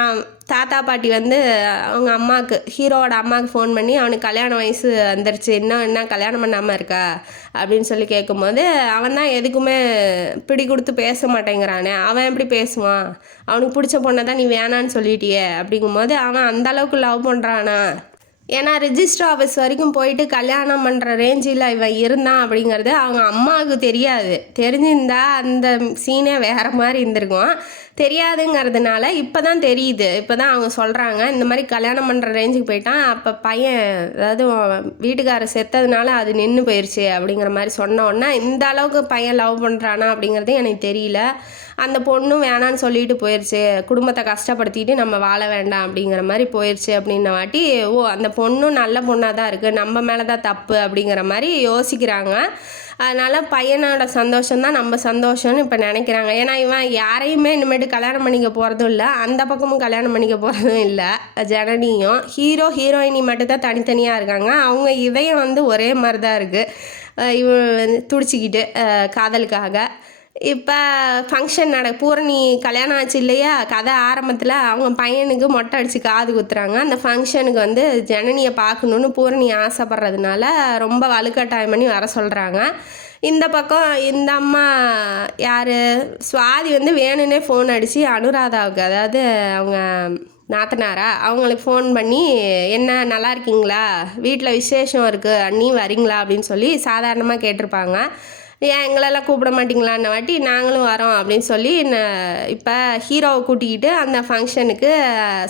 தாத்தா பாட்டி வந்து அவங்க அம்மாவுக்கு, ஹீரோவோட அம்மாவுக்கு ஃபோன் பண்ணி, அவனுக்கு கல்யாண வயசு வந்துருச்சு, என்ன கல்யாணம் பண்ணாமல் இருக்கா அப்படின்னு சொல்லி கேட்கும்போது, அவன் தான் எதுக்குமே பிடி கொடுத்து பேச மாட்டேங்கிறானே, அவன் எப்படி பேசுவான், அவனுக்கு பிடிச்ச பொண்ணை தான் நீ வேணான்னு சொல்லிட்டியே. அப்படிங்கும்போது அவன் அந்தளவுக்கு லவ் பண்ணுறானா, ஏன்னா ரிஜிஸ்டர் ஆஃபீஸ் வரைக்கும் போயிட்டு கல்யாணம் பண்ணுற ரேஞ்சில் இவன் இருந்தான் அப்படிங்கிறது அவங்க அம்மாவுக்கு தெரியாது. தெரிஞ்சிருந்தா அந்த சீனே வேறு மாதிரி இருந்திருக்கும். தெரியாதுங்கிறதுனால இப்போ தான் தெரியுது. இப்போ தான் அவங்க சொல்கிறாங்க, இந்த மாதிரி கல்யாணம் பண்ணுற ரேஞ்சுக்கு போயிட்டான். அப்போ பையன், அதாவது வீட்டுக்காரர் செத்ததுனால அது நின்று போயிடுச்சு அப்படிங்கிற மாதிரி சொன்னோன்னா, இந்த அளவுக்கு பையன் லவ் பண்ணுறானா அப்படிங்கிறது எனக்கு தெரியல. அந்த பொண்ணும் வேணான்னு சொல்லிட்டு போயிடுச்சு, குடும்பத்தை கஷ்டப்படுத்திட்டு நம்ம வாழ வேண்டாம் அப்படிங்கிற மாதிரி போயிடுச்சு அப்படின்ன வாட்டி, அந்த பொண்ணும் நல்ல பொண்ணாக தான் இருக்குது, நம்ம மேலே தான் தப்பு அப்படிங்கிற மாதிரி யோசிக்கிறாங்க. அதனால் பையனோட சந்தோஷம்தான் நம்ம சந்தோஷம்னு இப்போ நினைக்கிறாங்க. ஏன்னா இவன் யாரையுமே இனிமேட்டு கல்யாணம் பண்ணிக்க போகிறதும் இல்லை, அந்த பக்கமும் கல்யாணம் பண்ணிக்க போகிறதும் இல்லை. ஜனனியும் ஹீரோயினி மட்டும்தான் தனித்தனியாக இருக்காங்க. அவங்க இதயம் வந்து ஒரே மாதிரி தான் இருக்குது. இவன் துடிச்சிக்கிட்டு காதலுக்காக. இப்போ ஃபங்க்ஷன் பூரணி கல்யாணம் ஆச்சு இல்லையா, கதை ஆரம்பத்தில் அவங்க பையனுக்கு மொட்டை அடித்து காது குத்துறாங்க. அந்த ஃபங்க்ஷனுக்கு வந்து ஜனனியை பார்க்கணுன்னு பூரணி ஆசைப்படுறதுனால ரொம்ப வலுக்கட்டாயம் பண்ணி வர சொல்கிறாங்க. இந்த பக்கம் இந்த அம்மா யார், சுவாதி வந்து வேணுன்னே ஃபோன் அடித்து அனுராதாவுக்கு, அதாவது அவங்க நாத்தனாரா, அவங்களுக்கு ஃபோன் பண்ணி, என்ன நல்லா இருக்கீங்களா, வீட்டில் விசேஷம் இருக்குது, அண்ணி வரீங்களா அப்படின்னு சொல்லி சாதாரணமாக கேட்டிருப்பாங்க. ஏன் எங்களெல்லாம் கூப்பிட மாட்டிங்களான்னு வாட்டி, நாங்களும் வரோம் அப்படின்னு சொல்லி இப்போ ஹீரோவை கூட்டிக்கிட்டு அந்த ஃபங்க்ஷனுக்கு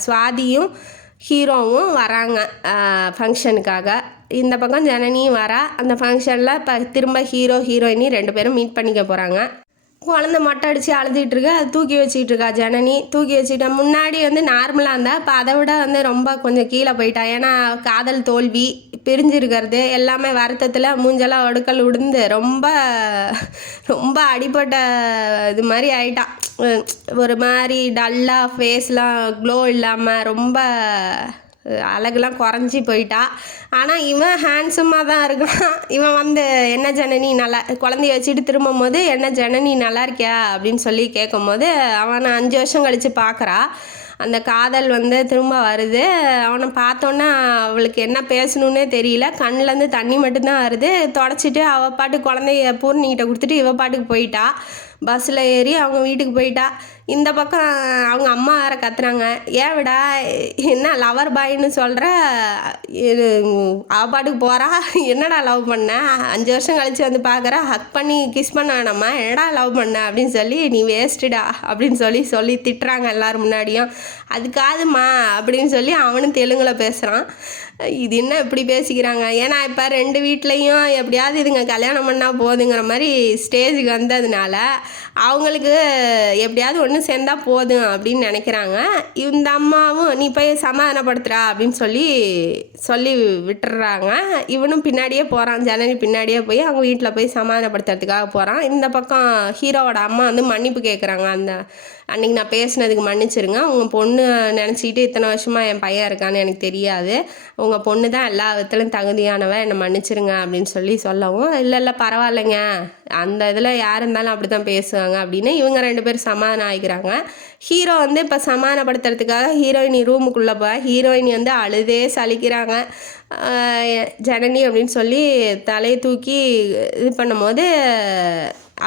சுவாதியும் ஹீரோவும் வராங்க ஃபங்க்ஷனுக்காக. இந்த பக்கம் ஜனனியும் வரா. அந்த ஃபங்க்ஷனில் இப்போ திரும்ப ஹீரோயினி 2 பேரும் மீட் பண்ணிக்க போகிறாங்க. குழந்தை மொட்டை அடித்து அழுதுகிட்டு இருக்கா, அது தூக்கி வச்சுக்கிட்டு இருக்கா ஜனனி. தூக்கி வச்சுட்டா, முன்னாடி வந்து நார்மலாக இருந்தால் இப்போ அதை விட வந்து ரொம்ப கொஞ்சம் கீழே போயிட்டா. ஏன்னா காதல் தோல்வி, பிரிஞ்சிருக்கிறது எல்லாமே வருத்தத்தில் மூஞ்செல்லாம் ஒடுக்கல் உடுந்து ரொம்ப ரொம்ப அடிப்பட்ட இது மாதிரி ஆயிட்டா. ஒரு மாதிரி டல்லாக, ஃபேஸ்லாம் க்ளோ இல்லாமல் ரொம்ப அழகுலாம் குறைஞ்சி போயிட்டா. ஆனால் இவன் ஹேண்ட்ஸமாக தான் இருக்கான். இவன் வந்து என்ன ஜனனி நல்லா, குழந்தைய வச்சுட்டு திரும்பும் போது, என்ன ஜனனி நல்லா இருக்கியா அப்படின்னு சொல்லி கேட்கும் போது, அவனை 5 வருஷம் கழித்து பார்க்குறா. அந்த காதல் வந்து திரும்ப வருது. அவனை பார்த்தோன்னா அவளுக்கு என்ன பேசணுன்னே தெரியல, கண்ணிலேருந்து தண்ணி மட்டும்தான் வருது. தொடச்சிட்டு அவள் பாட்டுக்கு குழந்தைய பூர்ணிகிட்ட கொடுத்துட்டு இவள் பாட்டுக்கு போயிட்டா. பஸ்ஸில் ஏறி அவங்க வீட்டுக்கு போயிட்டா. இந்த பக்கம் அவங்க அம்மா வேறு கத்துறாங்க, ஏன் விடா என்ன லவர் பாய்ன்னு சொல்கிற, பாட்டுக்கு போகிறா, என்னடா லவ் பண்ண, 5 வருஷம் கழித்து வந்து பார்க்குற, ஹக் பண்ணி கிஸ் பண்ண வேணாம்மா, என்னடா லவ் பண்ண அப்படின்னு சொல்லி நீ வேஸ்ட்டுடா அப்படின்னு சொல்லி திட்டுறாங்க எல்லோரும் முன்னாடியும். அதுக்காதுமா அப்படின்னு சொல்லி அவனும் தெலுங்கில் பேசுகிறான். இது என்ன இப்படி பேசிக்கிறாங்க, ஏன்னா இப்போ 2 வீட்லேயும் எப்படியாவது இதுங்க கல்யாணம் பண்ணால் போதுங்கிற மாதிரி ஸ்டேஜுக்கு வந்ததுனால அவங்களுக்கு எப்படியாவது ஒன்று சேர்ந்தால் போதும் அப்படின்னு நினைக்கிறாங்க. இந்த அம்மாவும் நீ போய் சமாதானப்படுத்துறா அப்படின்னு சொல்லி விட்டுறாங்க. இவனும் பின்னாடியே போகிறான், ஜனனி பின்னாடியே போய் அவங்க வீட்டில் போய் சமாதானப்படுத்துறதுக்காக போகிறான். இந்த பக்கம் ஹீரோவோட அம்மா வந்து மன்னிப்பு கேட்குறாங்க, அன்றைக்கி நான் பேசுனதுக்கு மன்னிச்சிருங்க, உங்கள் பொண்ணு நினச்சிக்கிட்டு இத்தனை வருஷமாக என் பையன் இருக்கான்னு எனக்கு தெரியாது, உங்கள் பொண்ணு தான் எல்லா விதத்துலையும் தகுதியானவன், என்னை மன்னிச்சிருங்க அப்படின்னு சொல்லவும், இல்லை பரவாயில்லைங்க, அந்த இதில் யார் இருந்தாலும் அப்படி தான் பேசுவாங்க அப்படின்னு இவங்க 2 பேரும் சமாதானம் ஆகிக்கிறாங்க. ஹீரோ வந்து இப்போ சமாதானப்படுத்துறதுக்காக ஹீரோயினி ரூமுக்குள்ளே ஹீரோயினி வந்து அழுதே சலிக்கிறாங்க. ஜனனி அப்படின்னு சொல்லி தலையை தூக்கி இது பண்ணும்போது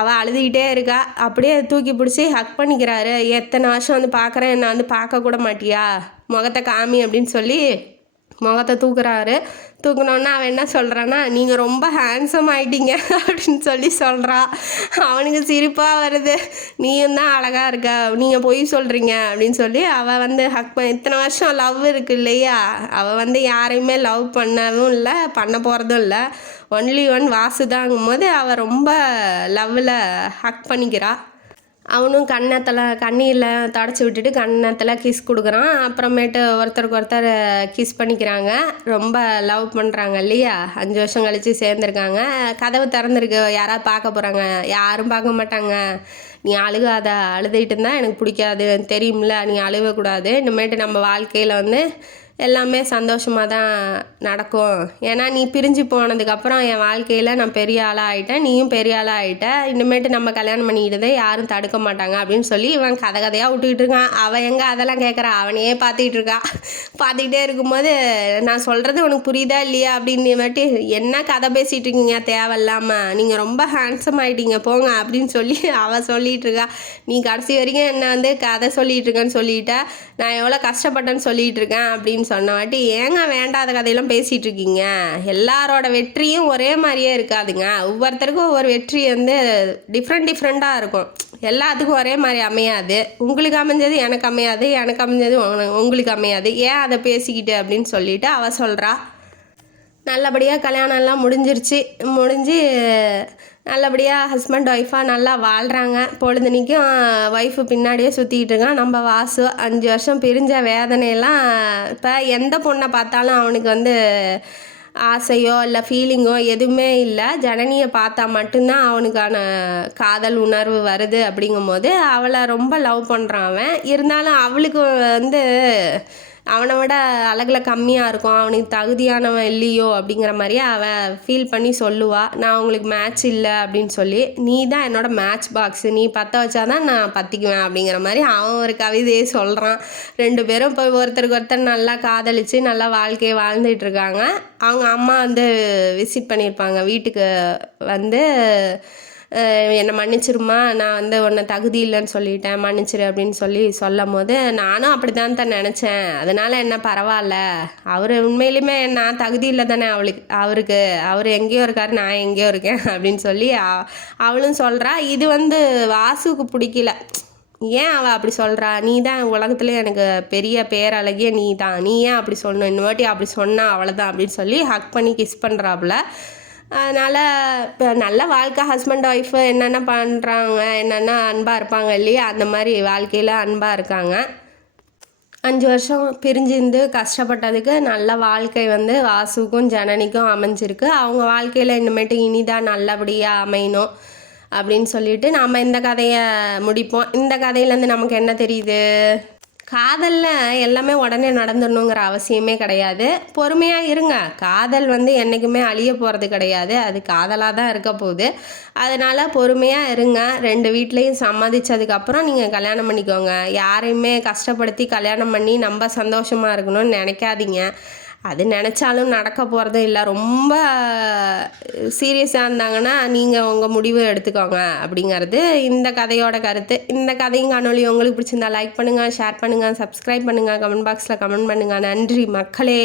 அவள் அழுதுகிட்டே இருக்கா. அப்படியே தூக்கி பிடிச்சி ஹக் பண்ணிக்கிறாரு. எத்தனை வருஷம் வந்து பார்க்குறேன், என்னை வந்து பார்க்கக்கூட மாட்டியா, முகத்தை காமி அப்படின்னு சொல்லி முகத்தை தூக்குனோன்னா அவன் என்ன சொல்கிறான்னா, நீங்கள் ரொம்ப ஹேண்ட்ஸம் ஆகிட்டீங்க அப்படின்னு சொல்கிறா. அவனுக்கு சிரிப்பாக வருது, நீயும் தான் அழகாக இருக்க, நீங்கள் பொய் சொல்கிறீங்க அப்படின்னு சொல்லி அவள் வந்து இத்தனை வருஷம் லவ் இருக்குது இல்லையா, அவள் வந்து யாரையுமே லவ் பண்ணவும் இல்லை, பண்ண போகிறதும் இல்லை, ஒன்லி ஒன் வாசு தாங்கும் போது அவள் ரொம்ப லவ்வில் ஹக் பண்ணிக்கிறா. அவனும் கண்ணீரில் தொடச்சி விட்டுட்டு கன்னத்தில் கிஸ் கொடுக்குறான். அப்புறமேட்டு ஒருத்தருக்கு ஒருத்தர் கிஸ் பண்ணிக்கிறாங்க. ரொம்ப லவ் பண்ணுறாங்க இல்லையா, 5 வருஷம் கழித்து சேர்ந்துருக்காங்க. கதவு திறந்துருக்கு, யாராவது பார்க்க போகிறாங்க, யாரும் பார்க்க மாட்டாங்க. நீ அழுகாத, அழுதுகிட்டு இருந்தால் எனக்கு பிடிக்காது, தெரியும்ல, நீ அழுகக்கூடாது, இனிமேட்டு நம்ம வாழ்க்கையில் வந்து எல்லாமே சந்தோஷமாக தான் நடக்கும், ஏன்னா நீ பிரிஞ்சு போனதுக்கப்புறம் என் வாழ்க்கையில் நான் பெரிய ஆளாக ஆகிட்டேன், நீயும் பெரிய ஆளாக ஆகிட்ட, இனிமேட்டு நம்ம கல்யாணம் பண்ணிக்கிட்டதே யாரும் தடுக்க மாட்டாங்க அப்படின்னு சொல்லி இவன் கதையாக விட்டுக்கிட்டு இருக்கான். அவன் எங்கே அதெல்லாம் கேட்குறா, அவனையே பார்த்துக்கிட்டே இருக்கும்போது நான் சொல்கிறது உனக்கு புரியுதா இல்லையா அப்படின்னு மட்டும் என்ன கதை பேசிகிட்டு இருக்கீங்க தேவையில்லாமல், நீங்கள் ரொம்ப ஹேண்ட்ஸம் ஆகிட்டீங்க போங்க அப்படின்னு சொல்லி அவள் சொல்லிகிட்டு இருக்கா. நீ கடைசி வரைக்கும் என்ன வந்து கதை சொல்லிகிட்டு இருக்கேன்னு சொல்லிட்ட, நான் எவ்வளோ கஷ்டப்பட்டேன்னு சொல்லிகிட்டு இருக்கேன் அப்படின்னு சொன்ன வாட்டி, ஏங்க வேண்டாத கதையெல்லாம் பேசிகிட்டு இருக்கீங்க, எல்லாரோட வெற்றியும் ஒரே மாதிரியே இருக்காதுங்க, ஒவ்வொருத்தருக்கும் ஒவ்வொரு வெற்றி வந்து டிஃப்ரெண்ட்டாக இருக்கும், எல்லாத்துக்கும் ஒரே மாதிரி அமையாது, உங்களுக்கு அமைஞ்சது எனக்கு அமையாது, எனக்கு அமைஞ்சது உங்களுக்கு அமையாது, ஏன் அதை பேசிக்கிட்டு அப்படின்னு சொல்லிட்டு அவள் சொல்கிறா. நல்லபடியாக கல்யாணம்லாம் முடிஞ்சு நல்லபடியாக ஹஸ்பண்ட் ஒய்ஃபாக நல்லா வாழ்கிறாங்க. பொழுதுனிக்கும் ஒய்ஃபு பின்னாடியே சுற்றிக்கிட்டு இருக்கான் நம்ம வாசு. 5 வருஷம் பிரிஞ்ச வேதனையெல்லாம் இப்போ எந்த பொண்ணை பார்த்தாலும் அவனுக்கு வந்து ஆசையோ இல்லை ஃபீலிங்கோ எதுவுமே இல்லை. ஜனனியை பார்த்தா மட்டும்தான் அவனுக்கான காதல் உணர்வு வருது. அப்படிங்கும்போது அவளை ரொம்ப லவ் பண்ணுறான் அவன். இருந்தாலும் அவளுக்கு வந்து அவனை விட அழகில் கம்மியாக இருக்கும், அவனுக்கு தகுதியானவன் இல்லையோ அப்படிங்கிற மாதிரியே அவன் ஃபீல் பண்ணி சொல்லுவாள். நான் உங்களுக்கு மேட்ச் இல்லை அப்படின்னு சொல்லி, நீ தான் என்னோடய மேட்ச் பாக்ஸு, நீ பற்ற வச்சாதான் நான் பற்றிக்குவேன் அப்படிங்கிற மாதிரி அவன் ஒரு கவிதையை சொல்கிறான். 2 பேரும் இப்போ ஒருத்தருக்கு ஒருத்தர் நல்லா காதலித்து நல்லா வாழ்க்கையை வாழ்ந்துட்டு இருக்காங்க. அவங்க அம்மா வந்து விசிட் பண்ணியிருப்பாங்க வீட்டுக்கு வந்து, என்னை மன்னிச்சிருமா, நான் வந்து உன்னை தகுதி இல்லைன்னு சொல்லிட்டேன், மன்னிச்சிரு அப்படின்னு சொல்லும் போது, நானும் அப்படி தான் நினச்சேன், அதனால் என்ன பரவாயில்ல, அவர் உண்மையிலுமே நான் தகுதி இல்லை தானே அவருக்கு, அவர் எங்கேயோ இருக்கார், நான் எங்கேயோ இருக்கேன் அப்படின்னு சொல்லி அவளும் சொல்கிறா. இது வந்து வாசுக்கு பிடிக்கல. ஏன் அவள் அப்படி சொல்கிறா, நீ தான் உலகத்துலேயே எனக்கு பெரிய பேரழகிய நீ தான், நீ ஏன் அப்படி சொல்லணும், இன்னொருவாட்டி அப்படி சொன்னா அவ்வளோதான் அப்படின்னு சொல்லி ஹக் பண்ணி கிஸ் பண்ணுறாப்புல. அதனால் இப்போ நல்ல வாழ்க்கை, ஹஸ்பண்ட் ஒய்ஃபு என்னென்ன பண்ணுறாங்க, என்னென்ன அன்பாக இருப்பாங்க இல்லையா, அந்த மாதிரி வாழ்க்கையில் அன்பாக இருக்காங்க. 5 வருஷம் பிரிஞ்சிருந்து கஷ்டப்பட்டதுக்கு நல்ல வாழ்க்கை வந்து வாசுக்கும் ஜனனிக்கும் அமைஞ்சிருக்கு. அவங்க வாழ்க்கையில் இனிமேட்டு இனிதான் நல்லபடியாக அமையணும் அப்படின்னு சொல்லிட்டு நாம் இந்த கதையை முடிப்போம். இந்த கதையிலேருந்து நமக்கு என்ன தெரியுது, காதலில் எல்லாமே உடனே நடந்துடணுங்கிற அவசியமே கிடையாது. பொறுமையாக இருங்க. காதல் வந்து என்றைக்குமே அழிய போகிறது கிடையாது, அது காதலாக தான் இருக்க போகுது. அதனால் பொறுமையாக இருங்க. 2 வீட்லேயும் சம்மதிச்சதுக்கப்புறம் நீங்கள் கல்யாணம் பண்ணிக்கோங்க. யாரையுமே கஷ்டப்படுத்தி கல்யாணம் பண்ணி நம்ம சந்தோஷமாக இருக்கணும்னு நினைக்காதீங்க. அது நினச்சாலும் நடக்க போகிறதும் இல்லை. ரொம்ப சீரியஸாக இருந்தாங்கன்னா நீங்கள் உங்கள் முடிவு எடுத்துக்கோங்க அப்படிங்கிறது இந்த கதையோட கருத்து. இந்த கதையும் காணொலி உங்களுக்கு பிடிச்சிருந்தா லைக் பண்ணுங்கள், ஷேர் பண்ணுங்கள், சப்ஸ்கிரைப் பண்ணுங்கள், கமெண்ட் பாக்ஸில் கமெண்ட் பண்ணுங்கள். நன்றி மக்களே.